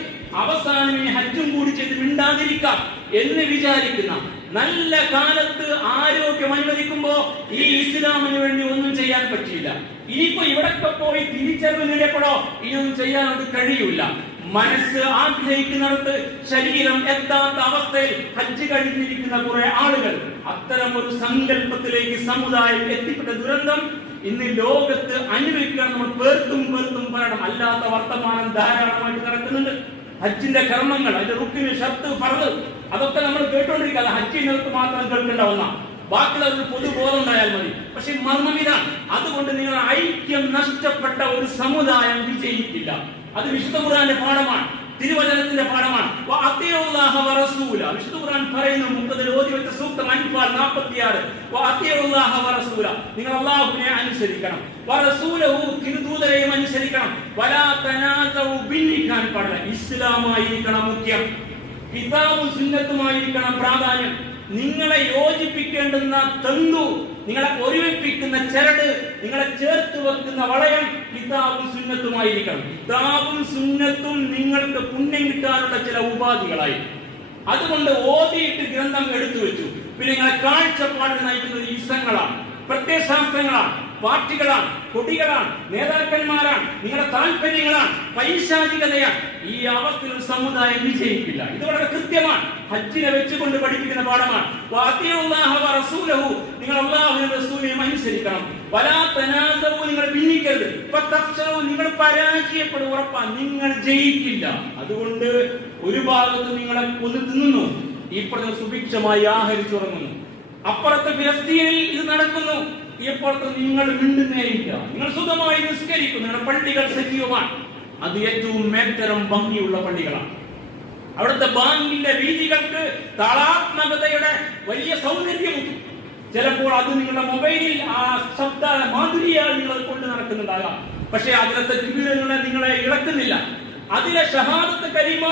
അവസാനം ഈ ഹജ്ജും കൂടി ചെയ്ത് മിണ്ടാതിരിക്കാം എന്ന് വിചാരിക്കുന്ന നല്ല കാലത്ത് ആരോഗ്യം അനുവദിക്കുമ്പോ ഈ ഇസ്ലാമിന് വേണ്ടി ഒന്നും ചെയ്യാൻ പറ്റിയില്ല. ഇനിയിപ്പോ ഇവിടൊക്കെ പോയി തിരിച്ചറിവ് നേടിയപ്പോഴോ ഇനിയൊന്നും ചെയ്യാൻ അത് കഴിയൂല. മനസ്സ് ആഗ്രഹിക്കുന്നിടത്ത് ശരീരം എത്താത്ത അവസ്ഥയിൽ ഹജ്ജ് കഴിഞ്ഞിരിക്കുന്ന കുറെ ആളുകൾ, അത്തരം ഒരു സങ്കല്പത്തിലേക്ക് സമുദായം എത്തിപ്പെട്ട ദുരന്തം ഇന്ന് ലോകത്ത് അനുഭവിക്കാൻ നമ്മൾ പേർത്തും പറയണം. അല്ലാത്ത വർത്തമാനം ധാരാളമായിട്ട് നടക്കുന്നുണ്ട്. ഹജ്ജിന്റെ കർമ്മങ്ങൾ, അതിന്റെ റുക്കിന്, ഷർത്ത്, ഫർദ്, അതൊക്കെ നമ്മൾ കേട്ടോണ്ടിരിക്കുക. ഹജ്ജിനകത്ത് മാത്രം കേൾക്കേണ്ട ഒന്നാണ്. ബാക്കിയുള്ള പൊതുബോധം ഉണ്ടായാൽ മതി. പക്ഷെ മർമ്മം ഇതാണ്. അതുകൊണ്ട് നിങ്ങൾ ഐക്യം നഷ്ടപ്പെട്ട ഒരു സമുദായം വിജയിക്കില്ല. അത് വിശുദ്ധ ഖുർആന്റെ പാഠമാണ്, തിരുവചനത്തിന്റെ പാഠമാണ്. വിശുദ്ധ ഖുർആൻ പറയുന്നു, മുഖത്തിൽ ഓതി വെച്ച സൂക്തം അൻഫാൽ 46, നിങ്ങൾ അല്ലാഹുവിനെ അനുസരിക്കണം, തിരുദൂതരെയും അനുസരിക്കണം, ഭിന്നിക്കാൻ പാടില്ല. ഇസ്ലാമായിരിക്കണം മുഖ്യം, കിതാബും സുന്നത്തുമായിരിക്കണം പ്രാധാന്യം. നിങ്ങളെ യോജിപ്പിക്കേണ്ടുന്ന തന്തു, നിങ്ങളെ ഒരുമിപ്പിക്കുന്ന ചരട്, നിങ്ങളെ ചേർത്ത് വെക്കുന്ന വളയം കിതാബും സുന്നത്തുമായിരിക്കണം. കിതാബും സുന്നത്തും നിങ്ങൾക്ക് പുണ്യം കിട്ടാനുള്ള ചില ഉപാധികളായി. അതുകൊണ്ട് ഓതിയിട്ട് ഗ്രന്ഥം എടുത്തു വെച്ചു. പിന്നെ നിങ്ങളെ കാഴ്ചപ്പാട് നയിക്കുന്നത് ഇസങ്ങളാണ്, പ്രത്യയശാസ്ത്രങ്ങളാണ്, പാർട്ടികളാണ്, കൊടികളാണ്, നേതാക്കന്മാരാണ്, നിങ്ങളുടെ താല്പര്യങ്ങളാണ്, പൈശാചികതയാണ്. ഈ അവസ്ഥയിൽ ഒരു സമുദായം വിജയിക്കില്ല. ഇത് വളരെ കൃത്യമാണ്. ഹജ്ജിനെ വെച്ചുകൊണ്ട് പഠിപ്പിക്കുന്ന പാഠമാണ്. നിങ്ങൾ അല്ലാഹുവിനെയും റസൂലിനെയും അനുസരിക്കണം. നിങ്ങൾ ഭിന്നിക്കരുത്. നിങ്ങൾ പരാജയപ്പെടും, ഉറപ്പാണ്. നിങ്ങൾ ജയിക്കില്ല. അതുകൊണ്ട് ഒരു ഭാഗത്ത് നിങ്ങളെ കൊന്നു തിന്നുന്നു, ഇപ്പുറത്ത് സുഭിക്ഷമായി ആഹരിച്ചുറങ്ങുന്നു. അപ്പുറത്ത് ഫിലിസ്തീനിൽ ഇത് നടക്കുന്നു, ഇപ്പുറത്ത് നിങ്ങൾ മിണ്ടുന്നേയില്ല. നിങ്ങൾ സുഖമായി നിസ്കരിക്കും. നിങ്ങളുടെ പള്ളികൾ സജീവമാണ്. അത് ഏറ്റവും മേൽത്തരം ഭംഗിയുള്ള പള്ളികളാണ്. അവിടുത്തെ ബാങ്കിന്റെ രീതികൾക്ക് താളാത്മകതയുടെ വലിയ സൗന്ദര്യമുണ്ട്. ചിലപ്പോൾ അത് നിങ്ങളുടെ മൊബൈലിൽ ആ ശബ്ദ മാധുരിയാൽ നിങ്ങൾ കൊണ്ട് നടക്കുന്നുണ്ടാകാം. പക്ഷെ അതിലത്തെ ജീവിതങ്ങളെ നിങ്ങളെ ഇളക്കുന്നില്ല. അതിലെ ഷഹാദത്ത് കലിമ,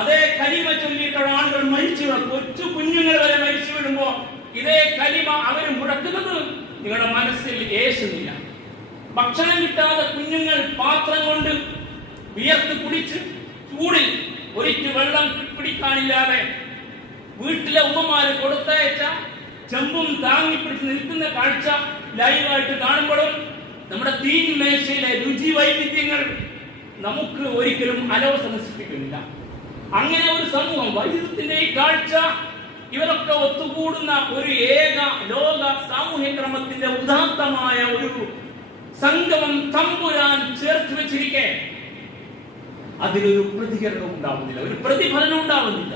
അതേ കലിമ ചൊല്ലിയിട്ടുള്ള ആളുകൾ മരിച്ചു വീഴും. കൊച്ചു കുഞ്ഞുങ്ങൾ വരെ മരിച്ചു വീഴുമ്പോ ഇതേ കലിമ അവർ മുടക്കുന്നത് നിങ്ങളുടെ മനസ്സിൽ ഏശുന്നില്ല. ഭക്ഷണം കിട്ടാതെ കുഞ്ഞുങ്ങൾ പാത്രം കൊണ്ട് വിയർത്ത് കുടിച്ച് ചൂടിൽ ഒരിക്കൽ വെള്ളം പിടിക്കാനില്ലാതെ വീട്ടിലെ ഉമ്മമാര് കൊടുത്തയച്ച ചെമ്പും താങ്ങിപ്പിടിച്ച് നിൽക്കുന്ന കാഴ്ച ലൈവായിട്ട് കാണുമ്പോഴും നമ്മുടെ തീൻമേശയിലെ രുചി വൈവിധ്യങ്ങൾ നമുക്ക് ഒരിക്കലും അലോസരം സൃഷ്ടിക്കുന്നില്ല. അങ്ങനെ ഒരു സമൂഹം, വൈദ്യുതത്തിന്റെ ഈ കാഴ്ച, ഇവരൊക്കെ ഒത്തുകൂടുന്ന ഒരു ഏക ലോക സാമൂഹ്യ ക്രമത്തിന്റെ ഉദാത്തമായ ഒരു സംഗമം തമ്പുരാൻ ചേർത്ത് വെച്ചിരിക്കെ അതിലൊരു പ്രതികരണം ഉണ്ടാവുന്നില്ല, ഒരു പ്രതിഫലനം ഉണ്ടാവുന്നില്ല.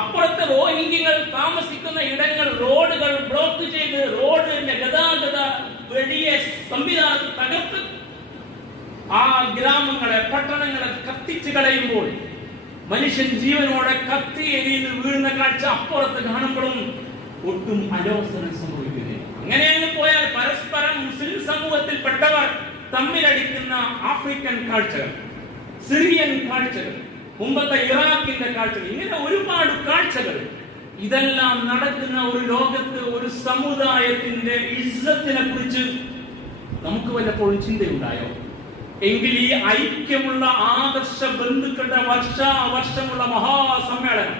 അപ്പുറത്തെ റോഹിംഗ്യകൾ താമസിക്കുന്ന ഇടങ്ങൾ റോഡുകൾ ബ്ലോക്ക് ചെയ്ത് റോഡിന്റെ ഗതാഗത വലിയ സംവിധാനത്തിൽ തകർത്ത് ആ ഗ്രാമങ്ങളെ, പട്ടണങ്ങളെ കത്തിച്ചു കളയുമ്പോൾ മനുഷ്യൻ ജീവനോടെ കത്തി എരിയിൽ വീഴുന്ന കാഴ്ച അപ്പുറത്ത് കാണുമ്പോഴും ഒട്ടും അലോസരം സംഭവിക്കുന്നില്ല. അങ്ങനെയാണ് പോയാൽ പരസ്പരം മുസ്ലിം സമൂഹത്തിൽപ്പെട്ടവർ തമ്മിലടിക്കുന്ന ആഫ്രിക്കൻ കാഴ്ചകൾ, സിറിയൻ കാഴ്ചകൾ, മുമ്പത്തെ ഇറാഖിന്റെ കാഴ്ചകൾ, ഇങ്ങനെ ഒരുപാട് കാഴ്ചകൾ. ഇതെല്ലാം നടക്കുന്ന ഒരു ലോകത്ത് ഒരു സമുദായത്തിന്റെ ഇസ്സത്തിനെ കുറിച്ച് നമുക്ക് വല്ലപ്പോഴും ചിന്തയുണ്ടായോ? എങ്കിൽ ഈ ഐക്യമുള്ള ആദർശ ബന്ധുക്കളുടെ വർഷമുള്ള മഹാസമ്മേളനം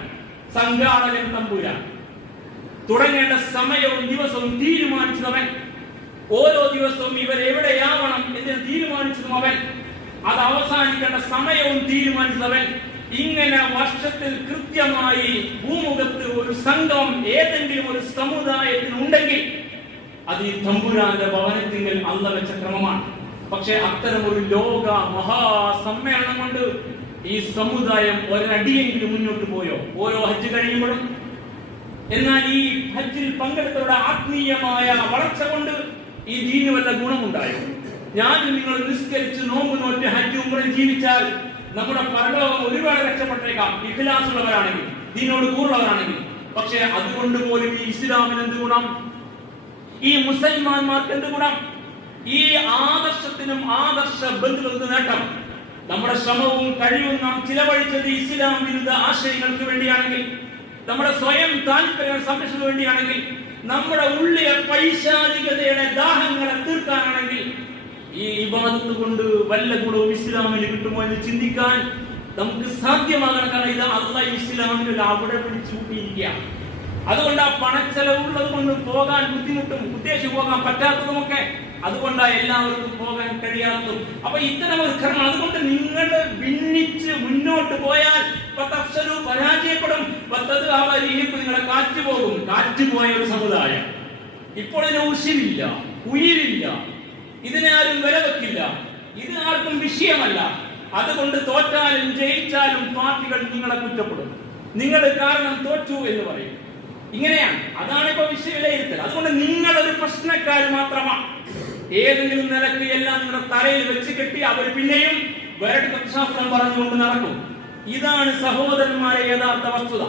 സംഘാടകൻ തമ്പുരാൻ തുടങ്ങേണ്ട സമയവും ദിവസവും തീരുമാനിച്ചതവൻ, ഓരോ ദിവസവും ഇവരെവിടെയാവണം എന്ന് തീരുമാനിച്ചതും അവൻ, അത് അവസാനിക്കേണ്ട സമയവും തീരുമാനിച്ചവൻ. ഇങ്ങനെ വർഷത്തിൽ കൃത്യമായി ഭൂമുഖത്ത് ഒരു സംഘം ഏതെങ്കിലും ഒരു സമുദായത്തിന് ഉണ്ടെങ്കിൽ അത് ഈ തമ്പുരാന്റെ ഭവനത്തിൽ അള്ള വെച്ച ക്രമമാണ്. പക്ഷെ അത്തരം ഒരു ലോക മഹാസമ്മേളനം കൊണ്ട് ഈ സമുദായം ഒരടിയെങ്കിലും മുന്നോട്ട് പോയോ ഓരോ ഹജ്ജ് കഴിയുമ്പോഴും? എന്നാൽ ഈ ഹജ്ജിൽ പങ്കെടുത്തവരുടെ ആത്മീയമായ വളർച്ച കൊണ്ട് ഈ ദീന് വല്ല ഗുണമുണ്ടായോ? ഞാനും നിങ്ങൾ നിസ്കരിച്ച് നോമ്പ് നോറ്റ് ഹജ്ജ് ഉംറ ജീവിച്ചാൽ നമ്മുടെ പരലോകം ഒരുപാട് രക്ഷപ്പെട്ടേക്കാം, ഇഖ്ലാസ് ഉള്ളവരാണെങ്കിൽ, ദീനോട് കൂറുള്ളവരാണെങ്കിൽ. പക്ഷെ അതുകൊണ്ട് പോലും ഈ ഇസ്ലാമിന് എന്ത് ഗുണം? ഈ മുസൽമാന്മാർക്ക് എന്ത് ഗുണം? ഈ ആദർശത്തിനും ആദർശ ബന്ധുക്കൾക്ക് നേട്ടം. നമ്മുടെ ശ്രമവും കഴിവും നാം ചിലവഴിച്ചത് ഇസ്ലാം വിരുദ്ധ ആശയങ്ങൾക്ക് വേണ്ടിയാണെങ്കിൽ, നമ്മുടെ സ്വയം താല്പര്യം സംരക്ഷണത്തിന് വേണ്ടിയാണെങ്കിൽ, നമ്മുടെ ഉള്ളിലെ പൈശാചികതയുടെ ദാഹങ്ങളെ തീർക്കാനാണെങ്കിൽ, ഈ ഇബാദത്ത് കൊണ്ട് വല്ല ഗുണവും ഇസ്ലാമിന് കിട്ടുമോ എന്ന് ചിന്തിക്കാൻ നമുക്ക് സാധ്യമാകണം. കാരണം ഇത് അള്ളാഹ് ഇസ്ലാമിന് അവിടെ പിടിച്ചു കൂട്ടിയിരിക്കുക. അതുകൊണ്ട് ആ പണച്ചെലവുള്ളത് കൊണ്ട് പോകാൻ ബുദ്ധിമുട്ടും ഉദ്ദേശിച്ചു പോകാൻ പറ്റാത്തതുമൊക്കെ അതുകൊണ്ടാണ് എല്ലാവർക്കും പോകാൻ കഴിയാത്തതും. അപ്പൊ ഇത്തരം ഒരു കർമ്മം. അതുകൊണ്ട് നിങ്ങൾ ഭിന്നിച്ച് മുന്നോട്ട് പോയാൽ പരാജയപ്പെടും. നിങ്ങളെ കാറ്റ് പോകും. കാറ്റ് പോയ ഒരു സമുദായം. ഇപ്പോൾ ഇതിന് ഉശിരില്ല, ഉയിരില്ല, ഇതിനാരും വില വെക്കില്ല, ഇതിനാർക്കും വിഷയമല്ല. അതുകൊണ്ട് തോറ്റാലും ജയിച്ചാലും പാർട്ടികൾ നിങ്ങളെ കുറ്റപ്പെടും. നിങ്ങൾ കാരണം തോറ്റു എന്ന് പറയും. ഇങ്ങനെയാണ്. അതാണ് ഇപ്പൊ വിഷയവിലയിരുത്തൽ. അതുകൊണ്ട് നിങ്ങളൊരു പ്രശ്നക്കാർ മാത്രമാണ്. ഏതെങ്കിലും നിലക്ക് എല്ലാം നിങ്ങളുടെ തലയിൽ വെച്ച് കെട്ടി അവർ പിന്നെയും വേറെ തത്വശാസ്ത്രം പറഞ്ഞുകൊണ്ട് നടക്കും. ഇതാണ് സഹോദരന്മാരെ യഥാർത്ഥ വസ്തുത.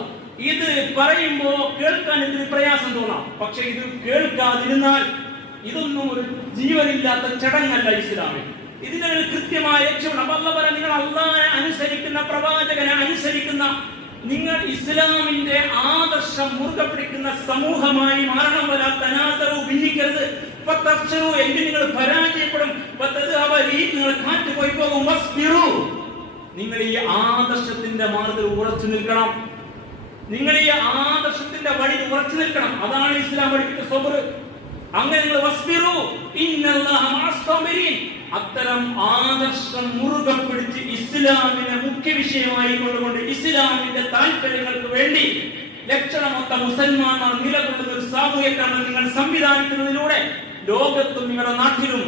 ഇത് പറയുമ്പോ കേൾക്കാൻ ഇതിന് പ്രയാസം തോന്നാം. പക്ഷെ ഇത് കേൾക്കാതിരുന്നാൽ ഇതൊന്നും ഒരു ജീവനില്ലാത്ത ചടങ്ങല്ല ഇസ്ലാമിൽ. ഇതിനൊരു കൃത്യമായ ലക്ഷ്യമാണ്. അപ്പൊ അല്ലാഹു പറയാൻ, നിങ്ങൾ അല്ലാഹനെ അനുസരിക്കുന്ന, പ്രവാചകനെ അനുസരിക്കുന്ന, നിങ്ങൾ ഇസ്ലാമിന്റെ ആദർശം മുറുകെ പിടിക്കുന്ന സമൂഹമായി മാറണം. വല തനാസറു, ഭിന്നിക്കരുത്. ഫതഫ്ശറു, എങ്കിൽ നിങ്ങൾ പരാജയപ്പെടും. വതദ്ഹബ റീഹ്, നിങ്ങൾ കാറ്റ് പോയി പോകും. വസ്ബിറു, നിങ്ങൾ ഈ ആദർശത്തിന്റെ മാർഗ്ഗത്തിൽ ഉറച്ചു നിൽക്കണം. നിങ്ങൾ ഈ ആദർശത്തിന്റെ വഴി ഉറച്ചു നിൽക്കണം. അതാണ് ഇസ്ലാം പഠിപ്പിച്ച സബർ. അങ്ങനെ നിങ്ങൾ വസ്ബിറു ഇന്നല്ലാഹ മഅസ്സബിരീൻ, അത്തരം ആദർശം മുറുകെ പിടിച്ച് ഇസ്ലാമിനെ മുഖ്യ വിഷയമായി കൊണ്ടുകൊണ്ട് ഇസ്ലാമിന്റെ താല്പര്യങ്ങൾക്ക് വേണ്ടി ലക്ഷണമൊത്ത മുസൽമാന്മാർ നിലകൊള്ളുന്ന ഒരു സാമൂഹ്യ ക്രമം നിങ്ങൾ സംവിധാനിക്കുന്നതിലൂടെ ലോകത്തും നിങ്ങളുടെ നാട്ടിലും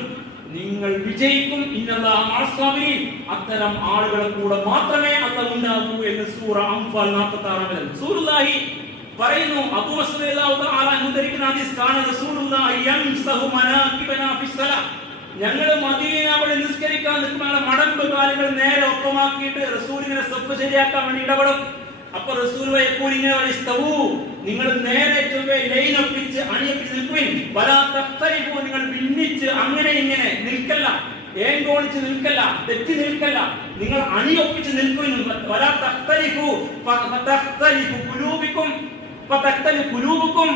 നിങ്ങൾ വിജയിക്കും. ഇന്നല്ലാഹ മഅസ്സബിരീൻ, അത്തരം ആളുകളെ കൂടെ മാത്രമേ അല്ലാഹു ഉണ്ടാകൂ എന്ന് സൂറ അംഫാൽ 46 റസൂലുള്ളാഹി പറയുന്നു. അബൂ മസ്ഊദ് റളിയല്ലാഹു തആല ഉദ്ധരിക്കുന്ന ഹദീസ്, കാന റസൂലുള്ളാഹി യംസഹു മനാകിബനാ ഫിസ്സലാ, ഞങ്ങൾ മദീന അവിടെ നിസ്കരിക്കാൻ നിൽക്കുന്ന മടമ്പ് കാലുകൾ നേരെ ഒപ്പമാക്കിയിട്ട് റസൂൽ ഇങ്ങനെ സഫ് ശരിയാക്കാൻ വേണ്ടി ഇടപെടും. അപ്പൊ റസൂൽ നിങ്ങൾ നേരെ ലൈൻ ഒപ്പിച്ച് അണിയൊപ്പിച്ച് നിൽക്കുവിൻ. വലാ തഖ്തലിഫു, നിങ്ങൾ ഭിന്നിച്ച് അങ്ങനെ ഇങ്ങനെ നിൽക്കല്ല, ഏങ്കോണിച്ച് നിൽക്കല്ല, തെറ്റി നിൽക്കല്ല, നിങ്ങൾ അണിയൊപ്പിച്ച് നിൽക്കുവിൻ. വലാ തഖ്തലിഫു ഫതഖ്തലിഫു ഖുലൂബുക്കും ഫതഖ്തലിഫു ഖുലൂബുക്കും,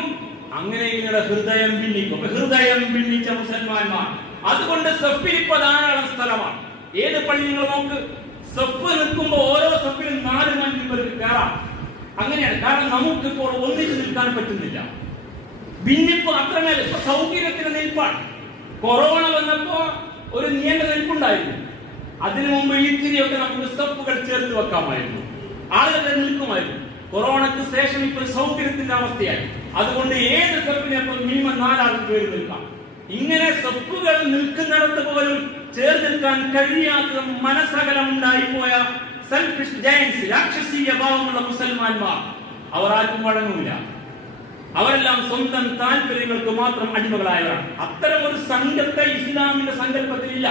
അങ്ങനെ നിങ്ങളുടെ ഹൃദയം ഭിന്നിക്കും. ഹൃദയം ഭിന്നിച്ച മുസൽമാന്മാർ. അതുകൊണ്ട് സഫിൽ ഇപ്പൊ ധാരാളം സ്ഥലമാണ്. ഏത് പള്ളി നിങ്ങൾ നോക്ക്, സഫ് നിൽക്കുമ്പോൾ ഓരോ സഫിലും 4 മണിക്കൂർക്ക് കയറാം. അങ്ങനെയാണ്. കാരണം നമുക്കിപ്പോൾ ഒന്നിച്ച് നിൽക്കാൻ പറ്റുന്നില്ല. ഭിന്നിപ്പ് അത്രമേൽ ഇപ്പൊ സൗകര്യത്തിന് നിൽപ്പാണ്. കൊറോണ വന്നപ്പോ ഒരു നിയന്ത്രണ നിൽപ്പുണ്ടായിരുന്നു. അതിനു മുമ്പ് ഇത്തിരിയൊക്കെ നമുക്ക് സഫുകൾ ചേർത്ത് വെക്കാമായിരുന്നു, ആളുകൾ നിൽക്കുമായിരുന്നു. കൊറോണക്ക് ശേഷം ഇപ്പോൾ സൗകര്യത്തിന്റെ അവസ്ഥയായി. അതുകൊണ്ട് ഏത് സഫിനെപ്പോൾ മിനിമം 4 ആൾക്ക് കയറി നിൽക്കാം. ഇങ്ങനെ സഫുകൾ നിൽക്കുന്നിടത്ത് പോലും ചേർന്ന് നിൽക്കാൻ കഴിയാത്ത മനസ്സകലം ഉണ്ടായിപ്പോയ സെൽഫിഷ് ജയൻസ്, രാക്ഷസീയ ഭാവമുള്ള മുസൽമാന്മാർ, അവർ ആർക്കും വഴങ്ങൂല. അവരെല്ലാം സ്വന്തം താല്പര്യങ്ങൾക്ക് മാത്രം അടിമകളായവരാണ്. അത്തരം ഒരു സംഘത്തെ ഇസ്ലാമിന്റെ സങ്കല്പത്തിലില്ല.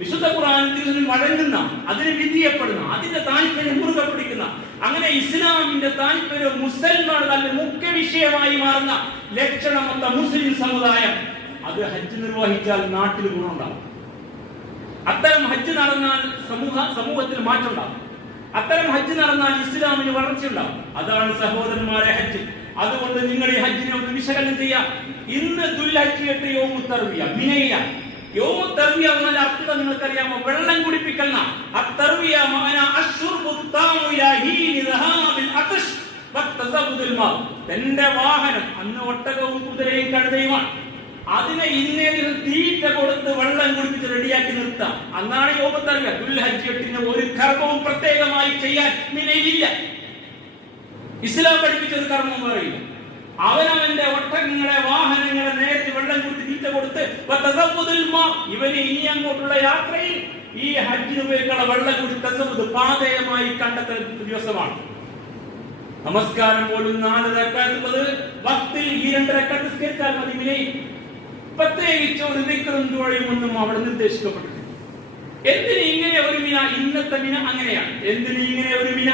വിശുദ്ധ ഖുർആനിൽ വഴങ്ങുന്ന, അതിന് വിധിയപ്പെടുന്ന, അതിന്റെ താല്പര്യം മുറുകെ പിടിക്കുന്ന, അങ്ങനെ ഇസ്ലാമിന്റെ താല്പര്യം മുസൽമാൻ മുഖ്യ വിഷയമായി മാറുന്ന ലക്ഷണമൊത്ത മുസ്ലിം സമുദായം, അത് ഹജ്ജ് നിർവഹിച്ചാൽ നാട്ടിൽ ഗുണമുണ്ടാകും. അത്തരം ഹജ്ജ് നടന്നാൽ സമൂഹത്തിൽ മാറ്റം ഉണ്ടാകും. അത്തരം ഹജ്ജ് നടന്നാൽ ഇസ്ലാമിന് വളർച്ചയുണ്ടാകും. അതാണ് സഹോദരന്മാരെ ഹജ്ജ്. അതുകൊണ്ട് നിങ്ങൾ ഈ ഹജ്ജിനെ ഒന്ന് വിശകലനം ചെയ്യാം. ഇന്ന് ദുൽഹജ്ജ് 8 യൗമു തർവിയ മിനയില. യൗമു തർവിയ എന്നാൽ അർത്ഥം നിങ്ങൾക്കറിയാമോ? വെള്ളം കുടിപ്പിക്കൽ. അത്തർവിയ മഅന അശ്റുബു താമു ഇലാ ഹീനി ദഹാബിൽ അതശ് വതസബുൽ മാ. തന്റെ വാഹനം അന്ന് ഒട്ടകവും കുതിരയും കഴുതയുമാണ്. അതിനെ ഇന്നേതിന് തീറ്റ കൊടുത്ത് വെള്ളം കുടിപ്പിച്ച് റെഡിയാക്കി നിർത്താം. അന്നാണ് യൗമു തർവിയ. ദുൽഹജ്ജ് 8 ഒരു കർമ്മവും പ്രത്യേകമായി ചെയ്യാൻ മിനയിലില്ല. ഇസ്ലാം പഠിപ്പിച്ചത് കർമ്മം പറയില്ല. അവനവന്റെ ഒട്ടകങ്ങളെ, വാഹനങ്ങളെ നേരത്തെ വെള്ളം കൊടുത്ത് തീറ്റ കൊടുത്ത് ഇവന് ഇനി അങ്ങോട്ടുള്ള യാത്രയിൽ ഈ ഹജ്ജിന് ഉപയോഗിക്കുന്ന വെള്ളം കൂടി തസവുദ് പാതയമായി കണ്ടെത്തുന്ന ദിവസമാണ്. നമസ്കാരം പോലും 4 റക്അത്ത് വക്തിൽ ഈ 2 റക്അത്ത് നിസ്കരിച്ചാൽ മതി. മിനയിൽ പ്രത്യേകിച്ച് ഒരു ദിക്റും ദുആയും ഒന്നും അവിടെ നിർദ്ദേശിക്കപ്പെട്ടിട്ടില്ല. എന്തിന് ഇങ്ങനെ ഒരു മിന? ഇന്നത്തെ മിന അങ്ങനെയാണ്. എന്തിന് ഇങ്ങനെ ഒരു മിന?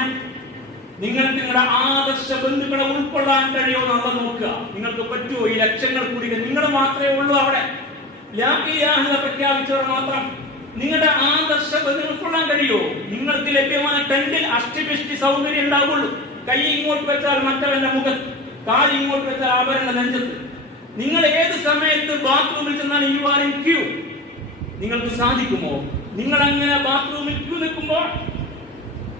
നിങ്ങൾക്ക് നിങ്ങളുടെ ആദർശ ബന്ധുക്കളെ ഉൾക്കൊള്ളാൻ കഴിയുമോ എന്ന് നോക്കുക. നിങ്ങൾക്ക് പറ്റുമോ? ഈ ലക്ഷങ്ങൾ കൂടി നിങ്ങൾ മാത്രമേ ഉള്ളൂ അവിടെ. ലാ ഇലാഹ ഇല്ലല്ലാഹ് പ്രഖ്യാപിച്ചവർ മാത്രം. നിങ്ങളുടെ ആദർശ ബന്ധുക്കൾ ഉൾക്കൊള്ളാൻ കഴിയുമോ? നിങ്ങൾക്ക് ലഭ്യമായ ടെന്റിൽ അഷ്ടിപിഷ്ടി സൗകര്യം ഉണ്ടാവുള്ളൂ. കൈ ഇങ്ങോട്ട് വെച്ചാൽ മറ്റവന്റെ മുഖത്ത്, കാൽ ഇങ്ങോട്ട് വെച്ചാൽ അവരുടെ നെഞ്ചത്ത്. നിങ്ങൾ ഏത് സമയത്ത് ബാത്റൂമിൽ ചെന്നാൽ യു ആർ ഇൻ ക്യൂ. നിങ്ങൾക്ക് സാധിക്കുമോ? നിങ്ങൾ അങ്ങനെ ബാത്റൂമിൽ ക്യൂ നിൽക്കുമ്പോൾ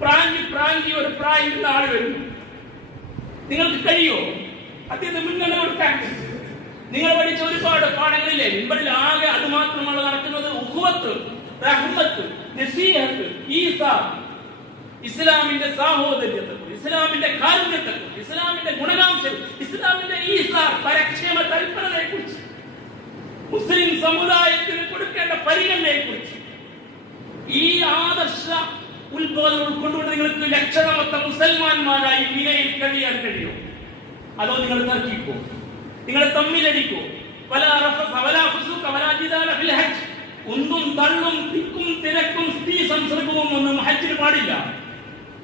പ്രാഞ്ചി ഒരു പ്രായമുള്ള ആൾ വരും. നിങ്ങൾക്ക് കഴിയോ? അദ്ദേഹത്തെ മുൻഗണന കൊടുക്കാൻ. നിങ്ങൾ പഠിച്ച ഒരുപാട് പാഠങ്ങളില്ലേ, മുൻപിൽ ആകെ അത് മാത്രമാണ് നടക്കുന്നത്. ഉഖ്വത്ത്, റഹ്മത്ത്, നസീഹത്ത്, ഈസാർ, ഇസ്ലാമിന്റെ സാഹോദര്യത്തെക്കുറിച്ച്, ഇസ്ലാമിന്റെ കാരുണ്യത്തെക്കുറിച്ച്, ഇസ്ലാമിന്റെ ഗുണകാംശം, ഇസ്ലാമിന്റെ ഈസാർ പരക്ഷേമ തൽപരതയെക്കുറിച്ച്, മുസ്ലിം സമുദായത്തിന് കൊടുക്കേണ്ട പരിഗണനയെക്കുറിച്ച്, ഈ ആദർശ ഉത്ബോധനം ഉൾക്കൊണ്ടുകൊണ്ട് നിങ്ങൾക്ക് ലക്ഷണമൊത്ത മുസൽമാന്മാരായി നിലയിൽ കഴിയാൻ കഴിയും? അതോ നിങ്ങൾ തർക്കിക്കോ, നിങ്ങൾ തമ്മിലടിക്കോ? ഒന്നും തള്ളും തിക്കും തിരക്കും സ്ത്രീ സംസർഗവും ഒന്നും ഹജ്ജിന് പാടില്ല.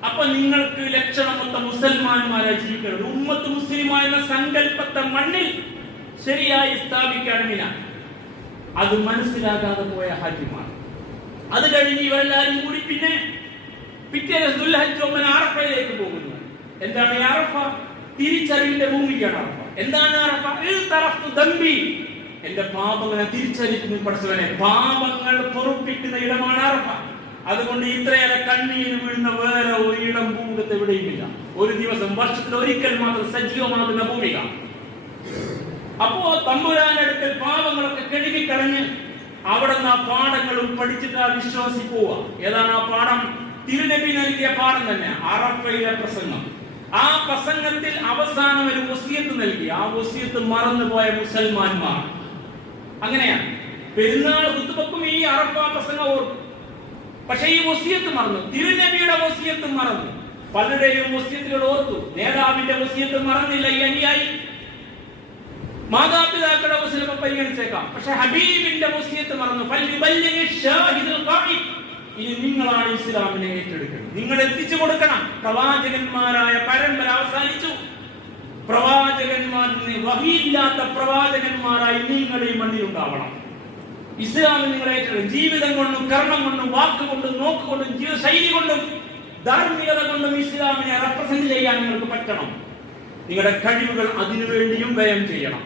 അപ്പൊ നിങ്ങൾക്ക് ലക്ഷണമൊത്ത മുസൽമാന്മാരായി ജീവിക്കണം. ഉമ്മത്ത് മുസ്ലിമ എന്ന സങ്കല്പത്തെ മണ്ണിൽ ശരിയായി സ്ഥാപിക്കണമെന്ന അത് മനസ്സിലാകാതെ പോയ ഹാജിമാർ. അത് കഴിഞ്ഞ് ഇവരെല്ലാരും കൂടി പിന്നെ പിറ്റേ ദുൽഹജ്ജ് 9 അറഫയിലേക്ക് പോകുന്നു. എന്താണ് ഈ അറഫ? തിരിച്ചറിവിന്റെ ഭൂമിക്കാണ് അറഫ. എന്താണ് അറഫ? എന്റെ പാപങ്ങളെ തിരിച്ചറിയിക്കുന്ന പഠിച്ചവനെ, പാപങ്ങൾ പൊറുപ്പിക്കുന്ന ഇടമാണ് അറഫ. അതുകൊണ്ട് ഇത്രയേറെ കണ്ണീര് വീഴുന്ന വേറെ ഒരിടം ഭൂമുഖത്ത് എവിടെയുമില്ല. ഒരു ദിവസം വർഷത്തിൽ ഒരിക്കൽ മാത്രം സജീവമാകുന്ന ഭൂമിക. അപ്പോ തമ്പുരാനടുക്കൽ പാപങ്ങളൊക്കെ കഴുകിക്കളഞ്ഞ് അവിടെ നിന്ന് ആ പാഠങ്ങളും പഠിച്ചിട്ട് വിശ്വാസി പോവുക. ഏതാണ് ആ പാഠം? തിരുനബി നൽകിയ പാഠം തന്നെ, അറഫയിലെ പ്രസംഗം. ആ പ്രസംഗത്തിൽ അവസാനം ഒരു വസിയത്ത് നൽകി. ആ വസിയത്ത് മറന്നുപോയ മുസൽമാന്മാർ അങ്ങനെയാണ്. പെരുന്നാൾ ഖുതുബക്കും ഈ അറഫ പ്രസംഗം ഓർക്കും, പക്ഷെ ഈ വസിയത്ത് മറന്നു. തിരുനബിയുടെ വസിയത്ത് മറന്നു. പലരുടെയും വസിയത്തുകൾ ഓർത്തു, നേതാവിന്റെ വസിയത്ത് മറന്നില്ല ഈ അനുയായി. മാതാപിതാക്കളുടെ വസിയത്ത് പരിഗണിച്ചേക്കാം, പക്ഷെ ഹബീബിന്റെ വസിയത്ത് മറന്നു. ഇനി നിങ്ങളാണ് ഇസ്ലാമിനെ ഏറ്റെടുക്കുന്നത്, നിങ്ങൾ എത്തിച്ചു കൊടുക്കണം. പ്രവാചകന്മാരായ പരമ്പര അവസാനിച്ചു. പ്രവാചകന്മാരിന് വഹിയില്ലാത്ത പ്രവാചകന്മാരായി നിങ്ങൾ ഈ മണ്ണിൽ ഉണ്ടാവണം. ഇസ്ലാമിൽ നിങ്ങൾ ഏറ്റെടുക്കും. ജീവിതം കൊണ്ടും കർമ്മം കൊണ്ടും വാക്കുകൊണ്ടും നോക്കുകൊണ്ടും ജീവിതശൈലി കൊണ്ടും ധാർമ്മികത കൊണ്ടും ഇസ്ലാമിനെ റെപ്രസെന്റ് ചെയ്യാൻ നിങ്ങൾക്ക് പറ്റണം. നിങ്ങളുടെ കഴിവുകൾ അതിനുവേണ്ടിയും വ്യയം ചെയ്യണം.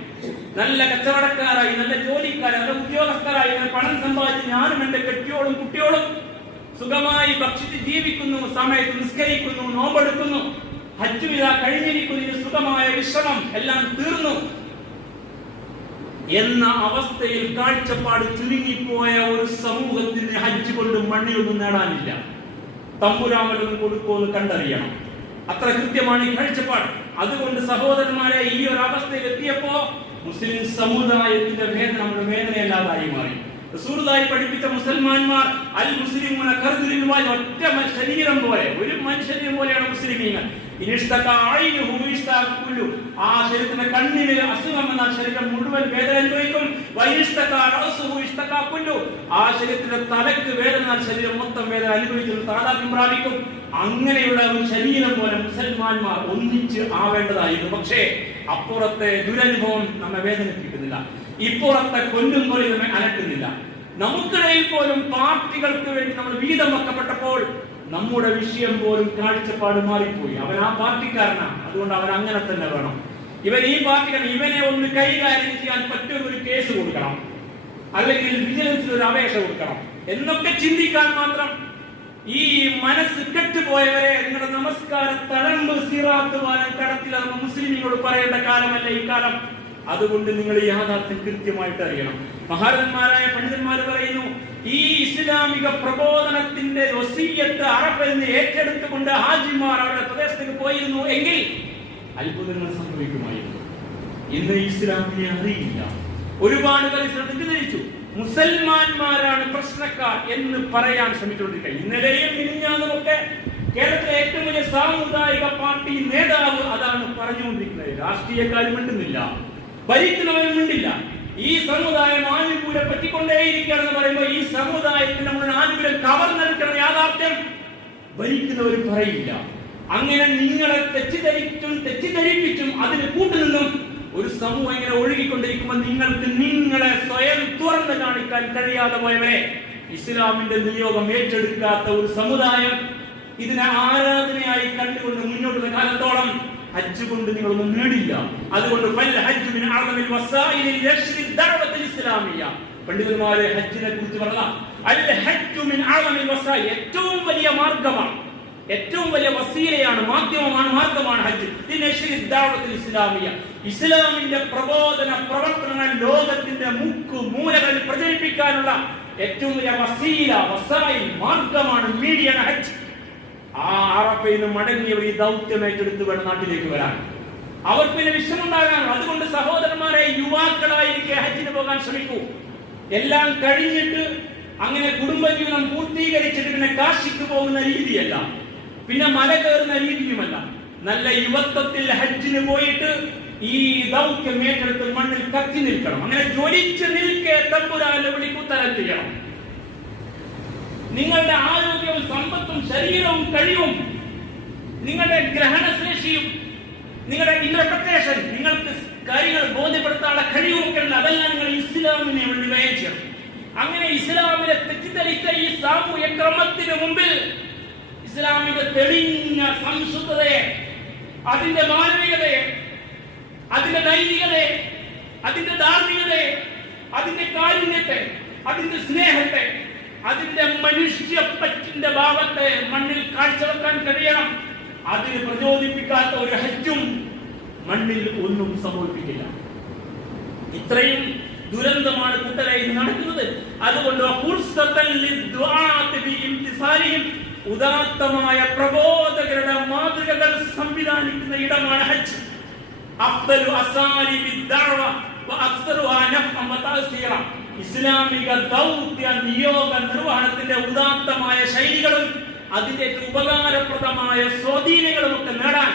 നല്ല കച്ചവടക്കാരായി, നല്ല ജോലിക്കാരായി, നല്ല ഉദ്യോഗസ്ഥരായി പണം സമ്പാദിച്ച് ഞാനും എന്റെ കെട്ടിയോളും കുട്ടിയോളും സുഖമായി ഭക്ഷിച്ച് ജീവിക്കുന്നു, സമയത്ത് നിസ്കരിക്കുന്നു, നോമ്പെടുക്കുന്നു, ഹജ്ജ് വിസ കഴിഞ്ഞിരിക്കുന്നു, സുഖമായ വിശ്രമം എല്ലാം തീർന്നു എന്ന അവസ്ഥയിൽ കാഴ്ചപ്പാട് ചുരുങ്ങിപ്പോയ ഒരു സമൂഹത്തിന് ഹജ്ജ് കൊണ്ട് മണ്ണിലൊന്നും നേടാനില്ല. തമ്പുരാമലൊന്നും കൊടുക്കുമെന്ന് കണ്ടറിയണം. അത്ര കൃത്യമാണ് ഈ കാഴ്ചപ്പാട്. അതുകൊണ്ട് സഹോദരന്മാരെ, ഈ ഒരു അവസ്ഥയിൽ എത്തിയപ്പോ മുസ്ലിം സമുദായത്തിന്റെ വേദന നമ്മുടെ വേദനയല്ലാതായി മാറി. റസൂലുള്ളാഹി പഠിപ്പിച്ച മുസൽമാന്മാർ അൽ മുസ്ലിമൂന കർദുലിൽ വാജ്, ഒറ്റ ശരീരം പോലെ, ഒരു മനുഷ്യനെ പോലെയാണ് മുസ്ലിമീങ്ങൾ. ആ ശരീരത്തിന്റെ കണ്ണിന് അസുഖം എന്നാൽ ശരീരം മുഴുവൻ വേദന അനുഭവിക്കും. ആ ശരീരത്തിന്റെ തലക്ക് വേദന എന്നാൽ ശരീരം മൊത്തം വേദന അനുഭവിച്ചു താതാത്മ്യം പ്രാപിക്കും. അങ്ങനെയുള്ള ഒരു ശരീരം പോലെ മുസൽമാന്മാർ ഒന്നിച്ച് ആവേണ്ടതായിരുന്നു. പക്ഷേ അപ്പുറത്തെ ദുരനുഭവം നമ്മെ വേദനിപ്പിക്കുന്നില്ല, ഇപ്പുറത്തെ കൊല്ലും പോലെ നമ്മെ അലട്ടുന്നില്ല. നമുക്കിടയിൽ പോലും പാർട്ടികൾക്ക് വേണ്ടി നമ്മൾ വീതം വെക്കപ്പെട്ടപ്പോൾ നമ്മുടെ വിഷയം പോലും കാഴ്ചപ്പാട് മാറിപ്പോയി. അവൻ ആ പാർട്ടിക്കാരനാണ്, അതുകൊണ്ട് അവൻ അങ്ങനെ തന്നെ വേണം. ഇവൻ ഈ പാർട്ടിക്കാരൻ, ഇവനെ ഒന്ന് കൈകാര്യം ചെയ്യാൻ പറ്റുന്ന ഒരു കേസ് കൊടുക്കണം, അല്ലെങ്കിൽ വിജിലൻസിൽ ഒരു അപേക്ഷ കൊടുക്കണം എന്നൊക്കെ ചിന്തിക്കാൻ മാത്രം ഈ മനസ്സ് കെട്ടുപോയവരെ നിങ്ങളുടെ നമസ്കാര തഴമ്പ് സിറാത്ത് വാലൻ കടത്തിൽ മുസ്ലിമിനോട് പറയേണ്ട കാലമല്ല ഈ കാലം. അതുകൊണ്ട് നിങ്ങൾ ഈ യാഥാർത്ഥ്യം കൃത്യമായിട്ട് അറിയണം. മഹാരഥന്മാരായ പണ്ഡിതന്മാർ പറയുന്നു, ഈ ഇസ്ലാമിക പ്രബോധനത്തിന്റെ വസിയ്യത്ത് അറഫയിൽ നിന്ന് ഏറ്റെടുത്തുകൊണ്ട് ഹാജിമാർ അവരുടെ പ്രദേശത്തേക്ക് പോയിരുന്നു എങ്കിൽ അത്ഭുതങ്ങൾ സംഭവിക്കുമായിരുന്നു. ഇന്ന് ഇസ്ലാമിനെ അറിയില്ല. ഒരുപാട് പേർ തെറ്റിദ്ധരിച്ചു. മുസൽമാന്മാരാണ് പ്രശ്നക്കാർ എന്ന് പറയാൻ ശ്രമിച്ചുകൊണ്ടിരിക്കുക. ഇന്നലെയും മിനിഞ്ഞാന്നുമൊക്കെ കേരളത്തിലെ ഏറ്റവും വലിയ സാമുദായിക പാർട്ടി നേതാവ് അതാണ് പറഞ്ഞുകൊണ്ടിരിക്കുന്നത്. രാഷ്ട്രീയക്കാരും മിണ്ടുന്നില്ല, ഭരിക്കുന്നവരും മിണ്ടില്ല. ഈ സമുദായം ആനുകൂല്യം പറ്റിക്കൊണ്ടേയിരിക്കുകയാണെന്ന് പറയുമ്പോൾ ഈ സമുദായത്തിന് നമ്മൾ ആനുകൂല്യം കവർന്നെടുക്കുന്ന യാഥാർത്ഥ്യം ഭരിക്കുന്നവരും പറയില്ല. അങ്ങനെ നിങ്ങളെ തെറ്റിദ്ധരിപ്പിച്ചും അതിന് കൂട്ടുനിന്നും ഒരു സമൂഹം ഇങ്ങനെ ഒഴുകിക്കൊണ്ടിരിക്കുമ്പോൾ നിങ്ങൾക്ക് നിങ്ങളെ സ്വയം തുറന്ന് കാണിക്കാൻ കഴിയാതെ പോയവരെ, ഇസ്ലാമിന്റെ നിയോഗം ഏറ്റെടുക്കാത്ത ഒരു സമുദായം ഇതിനെ ആരാധനയായി കണ്ടുകൊണ്ട് മുന്നോട്ടുള്ള കാലത്തോളം ഹജ്ജ് കൊണ്ട് നിങ്ങളൊന്നും നേടില്ല. അതുകൊണ്ട് പണ്ഡിതന്മാരെ ഹജ്ജിനെ കുറിച്ച് പറഞ്ഞ ഏറ്റവും വലിയ മാർഗമാണ്, ഏറ്റവും വലിയ വസീലയാണ്, മാർഗമാണ് ഹജ്ജ്. ഇസ്ലാമിയ, ഇസ്ലാമിന്റെ പ്രബോധന പ്രവർത്തനങ്ങൾ ലോകത്തിന്റെ മൂലകളിൽ പ്രചരിപ്പിക്കാനുള്ള ഏറ്റവും വലിയ മാർഗമാണ്, മീഡിയാണ് ഹജ്ജ്. ആ അറഫയിൽ നിന്ന് മടങ്ങിയവർ ഈ ദൗത്യം ഏറ്റെടുത്ത് വേണം നാട്ടിലേക്ക് വരാൻ. അവർ പിന്നെ വിഷമുണ്ടാകാൻ. അതുകൊണ്ട് സഹോദരന്മാരെ, യുവാക്കളായിരിക്കെ ഹജ്ജിന് പോകാൻ ശ്രമിക്കൂ. എല്ലാം കഴിഞ്ഞിട്ട് അങ്ങനെ കുടുംബജീവിതം പൂർത്തീകരിച്ചിട്ട് പിന്നെ കാശിക്ക് പോകുന്ന രീതിയല്ല, പിന്നെ മല കയറുന്ന രീതിയുമല്ല. നല്ല യുവത്വത്തിൽ ഹജ്ജിന് പോയിട്ട് ഈ ദൗത്യം ഏറ്റെടുത്ത് മണ്ണിൽ കത്തി നിൽക്കണം. അങ്ങനെ ജ്വലിച്ച് നിൽക്കെ തമ്പുരാന്റെ വിളിക്ക് ഉത്തരം ചെയ്യണം. നിങ്ങളുടെ ആരോഗ്യവും സമ്പത്തും ശരീരവും കഴിവും നിങ്ങളുടെ ഗ്രഹണശേഷിയും നിങ്ങളുടെ ഇന്റർപ്രിട്ടേഷൻ, നിങ്ങൾക്ക് കാര്യങ്ങൾ ബോധ്യപ്പെടുത്താനുള്ള കഴിവുമൊക്കെ ഉണ്ട്. അതെല്ലാം നിങ്ങൾ ഇസ്ലാമിനെ വേണ്ടി വ്യയം ചെയ്യണം. അങ്ങനെ ഇസ്ലാമിനെ തെറ്റിദ്ധരിച്ച ഈ സാമൂഹ്യ ക്രമത്തിന് മുമ്പിൽ ഇസ്ലാമിക തെളിഞ്ഞ സംശുദ്ധതയെ, അതിന്റെ മാനവികതയെ, അതിന്റെ നൈതികതയെ, അതിന്റെ ധാർമ്മികതയെ, അതിന്റെ കാരുണ്യത്തെ, അതിന്റെ സ്നേഹത്തെ, അതിന്റെ മനുഷ്യപ്പറ്റിന്റെ ഭാവത്തെ മണ്ണിൽ കാഴ്ചവെക്കാൻ കഴിയണം. അതിന് പ്രചോദിപ്പിക്കാത്ത ഒരു ഹജ്ജും മണ്ണിൽ ഒന്നും സംഭവിപ്പിക്കില്ല. ഇത്രയും ദുരന്തമാണ് കൂട്ടരായി നടക്കുന്നത്. അതുകൊണ്ട് ഉദാത്തമായ പ്രബോധകരുടെ മാതൃകകൾ സംവിധാനിക്കുന്ന ഇടമാണ് ഹജ്ജ്. ഇസ്ലാമിക ദൗത്യ നിയോഗ നിർവഹണത്തിന്റെ ഉദാത്തമായ ശൈലികളും അതിന്റെ ഉപകാരപ്രദമായ സ്വാധീനങ്ങളും ഒക്കെ നേടാൻ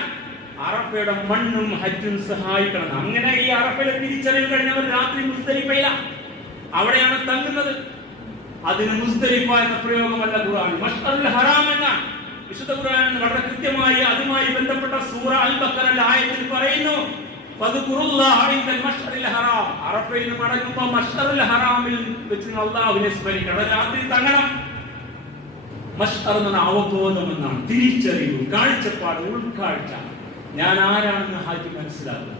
അറഫയുടെ മണ്ണും ഹജ്ജും സഹായിക്കണം. അങ്ങനെ ഈ അറഫയിലെ തിരിച്ചറിവ് കഴിഞ്ഞവർ രാത്രി മുസ്ദലിഫയില, അവിടെയാണ് തങ്ങുന്നത്. അതിന് മുസ്ദലിഫ എന്ന പ്രയോഗമല്ല ഖുർആൻ, മഷ്അറുൽ ഹറാം എന്ന വിശുദ്ധ ഖുർആൻ വളരെ കൃത്യമായി അതുമായി ബന്ധപ്പെട്ട സൂറ അൽ ബഖറയിലെ ആയത്തിൽ പറയുന്നു, ഫദ്കുറുല്ലാഹ ഇൻദൽ മഷ്അറിൽ ഹറാം. അറഫയിൽ മടങ്ങുമ്പോൾ മഷ്അറുൽ ഹറാമിൽ വെച്ച് അല്ലാഹുവിനെ സ്മരിക്കണം. രാത്രി തങ്ങണം. മഷ്അർ എന്ന അവബോധം എന്നാണ്, തിരിച്ചറിവ്, കാഴ്ചപ്പാട്, ഉൾക്കാഴ്ച. ഞാൻ ആരാണെന്ന് ഹാജി മനസ്സിലാക്കുന്നു,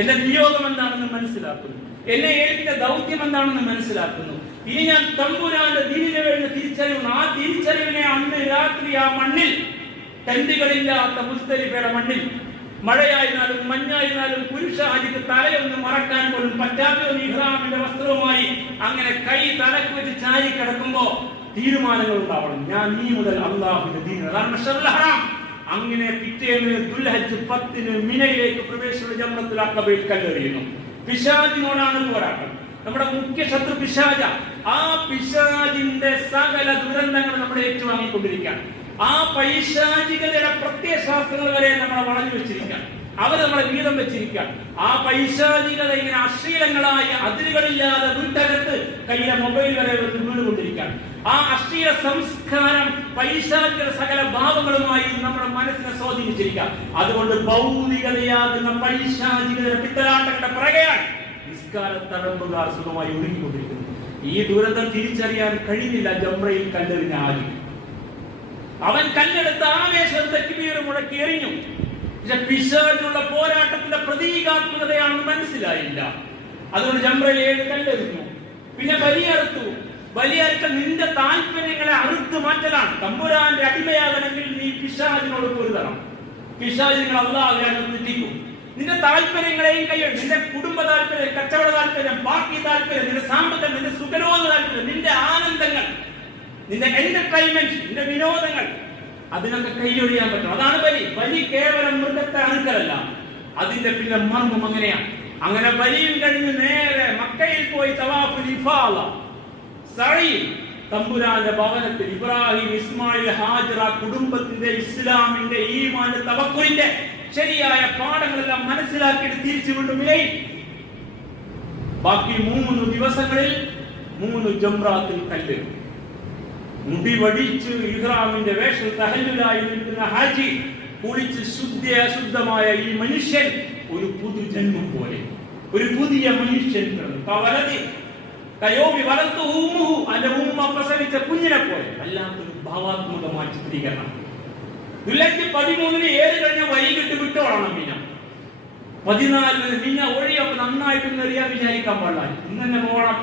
എന്റെ നിയോഗം എന്താണെന്ന് മനസ്സിലാക്കുന്നു, എന്നെ ഏൽപ്പിച്ച ദൗത്യം എന്താണെന്ന് മനസ്സിലാക്കുന്നു. ഇനി ഞാൻ തമ്പുരാന്റെ ദീനിന് വേണ്ടി തിരിച്ചറിവുന്നു. ആ തിരിച്ചറിവിനെ അന്ന് രാത്രി ആ മണ്ണിൽ, ടെന്റുകളില്ലാത്ത മുസ്ദലിഫയുടെ മണ്ണിൽ, മഴയായിരുന്നാലും മഞ്ഞായിരുന്നാലും പുരുഷ ഹാജിക്ക് തലയൊന്ന് മറക്കാൻ പോലും പറ്റാത്ത ഇഹ്റാമിന്റെ വസ്ത്രവുമായി അങ്ങനെ കൈ തലക്ക് വെച്ച് ചാരി കിടക്കുമ്പോ തീരുമാനങ്ങൾ ഉണ്ടാവണം. ഞാൻ നീ മുതൽ അള്ളാഹുവിന്റെ ദീൻ, അതാണ് മഷ്അറുൽ ഹറാം. അങ്ങനെ പിറ്റേന്ന് ദുൽഹജ്ജ് 10 മിനയിലേക്ക് പ്രവേശിക്കുന്ന ജംറത്തുൽ അഖബയിൽ കല്ലെറിയുന്നു. പിശാചിനോടാണ് പോരാട്ടം. നമ്മുടെ മുഖ്യ ശത്രു പിശാച. ആ പിശാചിന്റെ സകല ദുരന്തങ്ങൾ നമ്മൾ ഏറ്റുവാങ്ങിക്കൊണ്ടിരിക്കുകയാണ്. ആ പൈശാചികതയുടെ പ്രത്യയശാസ്ത്രങ്ങൾ വരെ നമ്മളെ വളഞ്ഞു വെച്ചിരിക്കുകയാണ്. അവർ നമ്മളെ വീതം വെച്ചിരിക്കുകയാണ്. ആ പൈശാചികത ഇങ്ങനെ അശ്ലീലങ്ങളായ അതിരുകളില്ലാതെ വീട്ടകത്ത് കയ്യിലെ മൊബൈൽ വരെ വീണുകൊണ്ടിരിക്കുകയാണ്. ആ അശ്ലീല സംസ്കാരം പൈശാചിക സകല ഭാവങ്ങളുമായി നമ്മുടെ മനസ്സിനെ സ്വാധീനിച്ചിരിക്കുക. അതുകൊണ്ട് ഭൗതികതയാകുന്ന പൈശാചികതയുടെ പിത്തലാട്ടങ്ങളുടെ പിറകെയാണ് നിസ്കാരത്തഴമ്പുകാർ സുഖമായി ഒഴുകിക്കൊണ്ടിരിക്കുന്നു. ഈ ദുരന്തം തിരിച്ചറിയാൻ കഴിയുന്നില്ല ജംറയിൽ കല്ലെറിഞ്ഞ ആരും. അവൻ കല്ലെടുത്ത ആവേശം തക്ബീർ മുഴക്കി എറിഞ്ഞു. പക്ഷെ പിശാചിനുള്ള പോരാട്ടത്തിന്റെ പ്രതീകാത്മകതയാണെന്ന് മനസ്സിലായില്ല. അതുകൊണ്ട് ജംറയിൽ 7 കല്ലെറിഞ്ഞു. പിന്നെ ബലിയറുത്തു. ബലിയറുത്ത നിന്റെ താല്പര്യങ്ങളെ അറുത്തു മാറ്റലാണ്. തമ്പുരാന്റെ അടിമയാകണമെങ്കിൽ നീ പിശാചിനോട് പൊരുതണം. പിശാചിനെ അല്ലാഹുവിനെ തെറ്റിക്കും. നിന്റെ താല്പര്യങ്ങളെയും കൈയ്യും, നിന്റെ കുടുംബ താല്പര്യം, കച്ചവട താല്പര്യം, പാർട്ടി താല്പര്യം, നിന്റെ സാമ്പത്തികം, നിന്റെ സുഖരോധ താല്പര്യം, നിന്റെ ആനന്ദങ്ങൾ, നിന്റെ എന്റർടൈൻമെന്റ്, നിന്റെ വിനോദങ്ങൾ, അതിനൊക്കെ കൈയൊഴിയാൻ പറ്റും. അതാണ് ബലി. ബലി കേവലം മൃഗത്തെ അറുക്കലല്ല, അതിന്റെ പിന്നെ മർമ്മം അങ്ങനെയാണ്. അങ്ങനെ ബലിയും കഴിഞ്ഞ് നേരെ മക്കയിൽ പോയി തവാഫുൽ ഇഫാദ, സഈ, തമ്പുരാന്റെ ഭവനത്തിൽ ഇബ്രാഹിം, ഇസ്മായിൽ, ഹാജറ കുടുംബത്തിന്റെ ഇസ്ലാമിന്റെ ഈമാന്റെ തവക്കുലിന്റെ ശരിയായ പാഠങ്ങളെല്ലാം മനസ്സിലാക്കിയിട്ട് തിരിച്ചു വീണ്ടും വിലയി. ബാക്കി 3 ദിവസങ്ങളിൽ 3 ജംറാത്തിൽ കല്ല്. മുടി വടിച്ച് ഇഹ്റാമിന്റെ വേഷം തഹല്ലുലായി നിൽക്കുന്ന ഹാജി കുളിച്ച് ശുദ്ധമായ ഈ മനുഷ്യൻ ഒരു പുതുജന്മം പോലെ, ഒരു പുതിയ മനുഷ്യൻ അന്റെ ഉമ്മ പ്രസവിച്ച കുഞ്ഞിനെ പോലെ വല്ലാത്തൊരു ഭാവാത്മകമായ ചിത്രീകരണം. ദുൽഹജ്ജ് 13 ഏത് കഴിഞ്ഞ വൈകിട്ട് വിട്ടോളണം. പിന്നെ 14 പിന്നെ ഒഴിയൊക്കെ നന്നായിട്ടൊന്നും എറിയാൻ വിചാരിക്കാൻ പാടില്ല. ഇന്ന് തന്നെ പോകണം.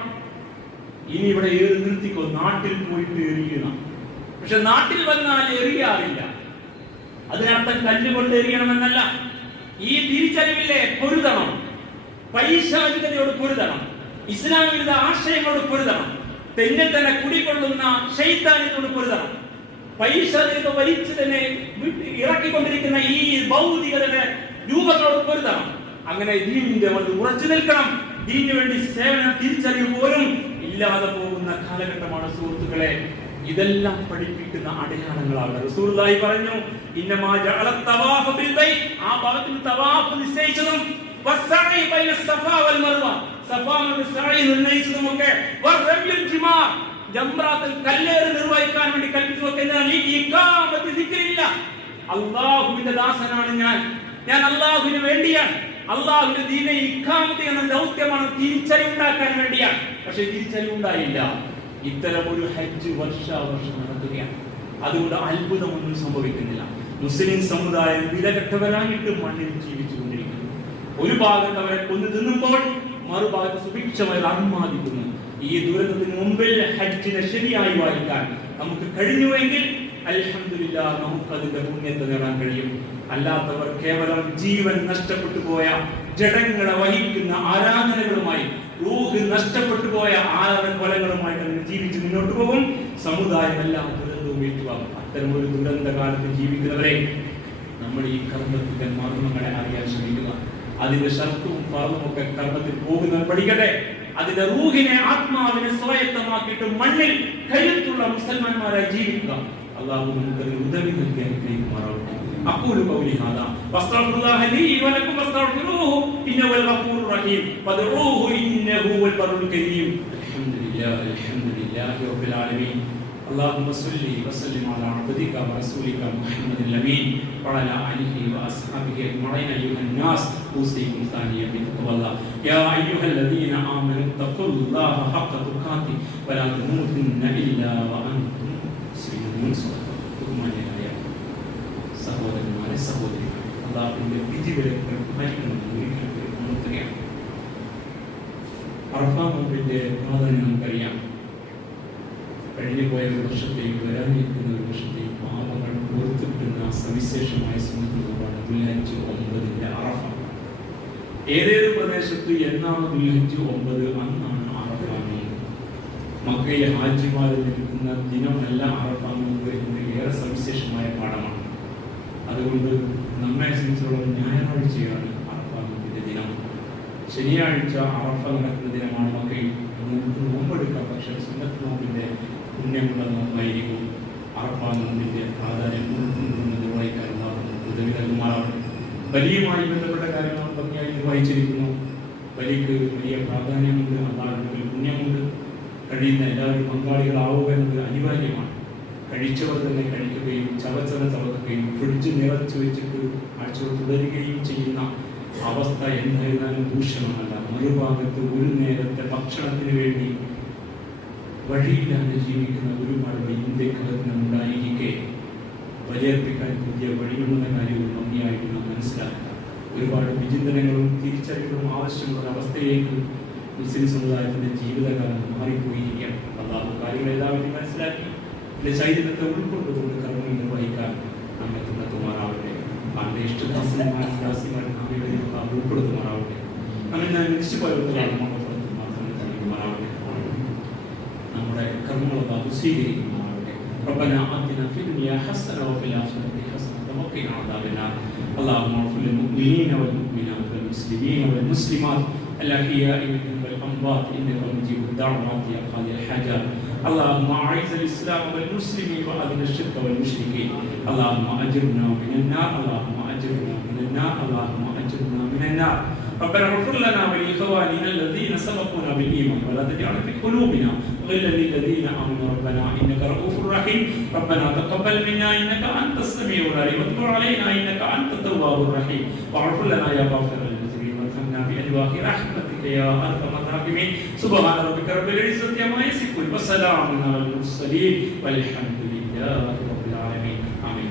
ഇനി ഇവിടെ ഏത് നിർത്തിക്കോ, നാട്ടിൽ പോയിട്ട് എറിയണം. പക്ഷെ നാട്ടിൽ വന്നാൽ എറിയാറില്ല. അതിനർത്ഥം കല്ലുകൊണ്ട് എറിയണമെന്നല്ല. ഈ തിരിച്ചറിവില്ലേ പൊരുതണം, പൈശാചികതയോട് പൊരുതണം, ഇസ്ലാമിക ആശയങ്ങളോട് പൊരുതണം, തന്നെ തന്നെ കുടികൊള്ളുന്ന ശൈത്താന്യത്തോട് പൊരുതണം, പൈശാചികത വലിച്ചു തന്നെ ഇറക്കിക്കൊണ്ടിരിക്കുന്ന ഈ ഭൗതികതയുടെ രൂപങ്ങളോട് പൊരുതണം. അങ്ങനെ ദീനിന്റെ ഉറച്ചു നിൽക്കണം. ദീനിനു വേണ്ടി സേവനം തിരിച്ചറിവ് പോലും ഇല്ലാതെ പോകുന്ന കാലഘട്ടമാണ് സുഹൃത്തുക്കളെ. ഇതെല്ലാം പഠിപ്പിക്കുന്ന അടയാളങ്ങളാണ്. റസൂലുള്ളാഹി പറഞ്ഞു, ഇന്നമാ ജഅല തവാഫ ബിൽ ബൈത്ത്, ആ ഭാഗത്തിൽ തവാഫ് നിശ്ചയിച്ചതും വസ്സഈ ബൈന സഫാ വൽ മർവ, സഫാ മർവ സഈ നിർണയിച്ചതുമൊക്കെ വറമിയുൽ ജിമാർ, ജംറാത്തുൽ കല്ലേറ് നിർവഹിക്കാൻ വേണ്ടി കൽപ്പിച്ചതൊക്കെ ഈ ഇഖാമത്ത് ദിക്റില്ല. അല്ലാഹുവിന്റെ ദാസനാണ് ഞാൻ അല്ലാഹുവിന് വേണ്ടിയാണ്, അല്ലാഹുവിന്റെ ദീനെ ഇഖാമത്ത് എന്ന ദൗത്യമാണ് തിരിച്ചറിവുണ്ടാക്കാൻ വേണ്ടിയാണ്. പക്ഷേ തിരിച്ചറിവുണ്ടായില്ല. ഇത്തരം ഒരു ഹജ്ജ് വർഷാവർഷം നടക്കുകയാണ്. അതുകൊണ്ട് അത്ഭുതമൊന്നും സംഭവിക്കുന്നില്ല. മുസ്ലിം സമുദായം വിലകെട്ടവരായിട്ട് മണ്ണിൽ ജീവിച്ചുകൊണ്ടിരിക്കുന്നു. ഒരു ഭാഗത്ത് അവരെ കൊന്നു തിന്നുമ്പോൾ മറുഭാഗത്ത് സുഭിക്ഷമായി അർമാദിക്കുന്നു. ഈ ദുരന്തത്തിന് മുമ്പിൽ ഹജ്ജിനെ ശരിയായി വായിക്കാൻ നമുക്ക് കഴിഞ്ഞുവെങ്കിൽ അൽഹംദുലില്ലാഹ് നമുക്ക് അതിന്റെ പുണ്യത്തെ നേടാൻ കഴിയും. അല്ലാത്തവർ കേവലം ജീവൻ നഷ്ടപ്പെട്ടു പോയ ജഡങ്ങളെ വഹിക്കുന്ന ആരാധനകളുമായി, റൂഹ് നഷ്ടപ്പെട്ടു പോയ ആരാധനകളുമായിട്ട് അങ്ങനെ ജീവിച്ച് മുന്നോട്ട് പോകും. സമുദായം എല്ലാ ദുരന്തവും ഏറ്റുവാങ്ങും. അത്തരം ഒരു ദുരന്ത കാലത്ത് ജീവിക്കുന്നവരെ നമ്മൾ ഈ കർമ്മത്തിന്റെ മർമ്മങ്ങളെ അറിയാൻ ശ്രമിക്കുക. അതിന്റെ ശർത്തും ഫർളും ഒക്കെ കർമ്മത്തിൽ പോകുന്നവർ പഠിക്കട്ടെ. അതിന്റെ റൂഹിനെ, ആത്മാവിനെ സ്വായത്തമാക്കിയിട്ട് മണ്ണിൽ കരുത്തുള്ള മുസൽമാന്മാരായി ജീവിക്കുക. അല്ലാഹു നമുക്ക് ഉദവി നൽകി അനുഗ്രഹിക്കുമാറാവട്ടെ. അഖൂലു ഖൗലി ഹാദാ വസ്തഗ്ഫിറുല്ലാഹ ലീ വലക്കും വസ്തഗ്ഫിറൂഹു ഇന്നഹു വൽ ഗഫൂറുർ റഹീം ഫദ്ഉഹു ഇന്നഹു വൽ ബറുൽ കരീം. അൽഹംദുലില്ലാഹി റബ്ബിൽ ആലമീൻ. اللهم صل وسلم على عبدك ورسولك محمد الأمين وعلى آله وأصحابه أجمعين. أيها الناس أوصيكم ثانيا بتقوى الله. يا أيها الذين آمنوا اتقوا الله حق تقاته ولا تموتن إلا وأنتم مسلمون. സഹോദരന്മാരെ, സഹോദരിമാരെ, അല്ലാഹുവിന്റെ വിധിവിലക്കുകൾ പാലിക്കണമെന്ന് അറഫാ നോമ്പിന്റെ പ്രാധാന്യം നമുക്കറിയാം. കഴിഞ്ഞുപോയ ഒരു വർഷത്തെയും വരാനിരിക്കുന്ന ഒരു വർഷത്തെയും പാപങ്ങൾ ഓർത്തിട്ടുന്ന സവിശേഷമായ സുന്നത്തുകളാണ് ദുൽഹജ്ജ് 9 അറഫ. ഏതേത് പ്രദേശത്ത് എന്നാണ് ദുൽഹജ്ജ് 9 അന്നാണ് അറഫ നോമ്പ്. മക്കയിലെ ഹാജിമാരിൽ നിൽക്കുന്ന ദിനമല്ല അറഫ നോമ്പ് എന്ന് ഏറെ സവിശേഷമായ പാഠമാണ്. അതുകൊണ്ട് നമ്മെ സംബന്ധിച്ചിടത്തോളം ഞായറാഴ്ചയാണ് അറഫ നോമ്പിന്റെ ദിനം. ശനിയാഴ്ച അറഫ നടക്കുന്ന ദിനമാണ് മക്കയിൽ. നമുക്ക് നോമ്പെടുക്കാം, പക്ഷേ സുന്നത്ത് നോമ്പിന്റെ പുണ്യമുള്ള നോമ്പായിരിക്കും. അറഫ നോമ്പിന്റെ പ്രാധാന്യം നിർവഹിക്കാനുള്ള ഉദവി നൽകുമാറാണ്. ബലിയുമായി ബന്ധപ്പെട്ട കാര്യങ്ങൾ ഭംഗിയായി നിർവഹിച്ചിരിക്കുന്നു. ബലിക്ക് വലിയ പ്രാധാന്യമുണ്ട്, അള്ളാഹുവിൽ പുണ്യമുണ്ട്. കഴിയുന്ന എല്ലാവരും പങ്കാളികളാവുക എന്നത് അനിവാര്യമാണ്. കഴിച്ചവർ തന്നെ കഴിക്കുകയും ചവക്കുകയും ഫ്രിഡ്ജ് നിറച്ചു വെച്ചിട്ട് ആഴ്ചകൾ തുടരുകയും ചെയ്യുന്ന അവസ്ഥ എന്തായിരുന്നാലും ദൂഷ്യമാണല്ല. മറുഭാഗത്ത് ഒരു നേരത്തെ ഭക്ഷണത്തിന് വേണ്ടി വഴിയില്ലാതെ ജീവിക്കുന്ന ഒരുപാട് ഇന്ത്യക്കകത്തിന് ഉണ്ടായിരിക്കെ ബലിയർപ്പിക്കാൻ പുതിയ വഴികളുള്ള കാര്യവും ഭംഗിയായിട്ട് നാം മനസ്സിലാക്കുക. ഒരുപാട് വിചിന്തനങ്ങളും തിരിച്ചറിവുകളും ആവശ്യമുള്ള അവസ്ഥയിലേക്ക് മുസ്ലിം സമുദായത്തിന്റെ ജീവിതകാലം മാറിപ്പോയിരിക്കുകയാണ്. അല്ലാഹു കാര്യങ്ങൾ എല്ലാവരും മനസ്സിലാക്കി ഇതിന്റെ ചൈതന്യത്തെ ഉൾക്കൊണ്ടുകൊണ്ട് കർമ്മങ്ങൾ നിർവഹിക്കാൻ നമ്മെ തുണത്തുമാറാവട്ടെ. അവരുടെ ഇഷ്ടദാസന്മാർ ഉൾപ്പെടുത്തുമാറാവട്ടെ. അങ്ങനെ നിശ്ചയമാറാവട്ടെ. നമ്മുടെ കർമ്മങ്ങൾ സ്വീകരിക്കുമാറാവട്ടെ. ربنا آتنا في الدنيا حسنة وفي الآخرة حسنة وقنا عذاب النار. اللهم اغفر للمؤمنين والمؤمنات والمسلمين والمسلمات الأحياء منهم والأموات إنك مجيب الدعوات يا قاضي الحاجات. اللهم أعز الإسلام والمسلمين وأذل الشرك والمشركين. اللهم أجرنا من النار. اللهم أجرنا من النار. اللهم أجرنا من النار. ربنا اغفر لنا ولإخواننا الذين سبقونا بالإيمان ولا تجعل في قلوبنا غلا للذين آمنوا ربنا إنك رؤوف رحيم. ربنا تقبل منا إنك أنت السميع العليم وتب علينا إنك أنت التواب الرحيم. واغفر لنا يا غافر المذنبين وارحمنا بألواح رحمتك يا أرحم الراحمين. سبحان ربك رب العزة عما يصفون وسلام على المرسلين والحمد لله رب العالمين. آمين.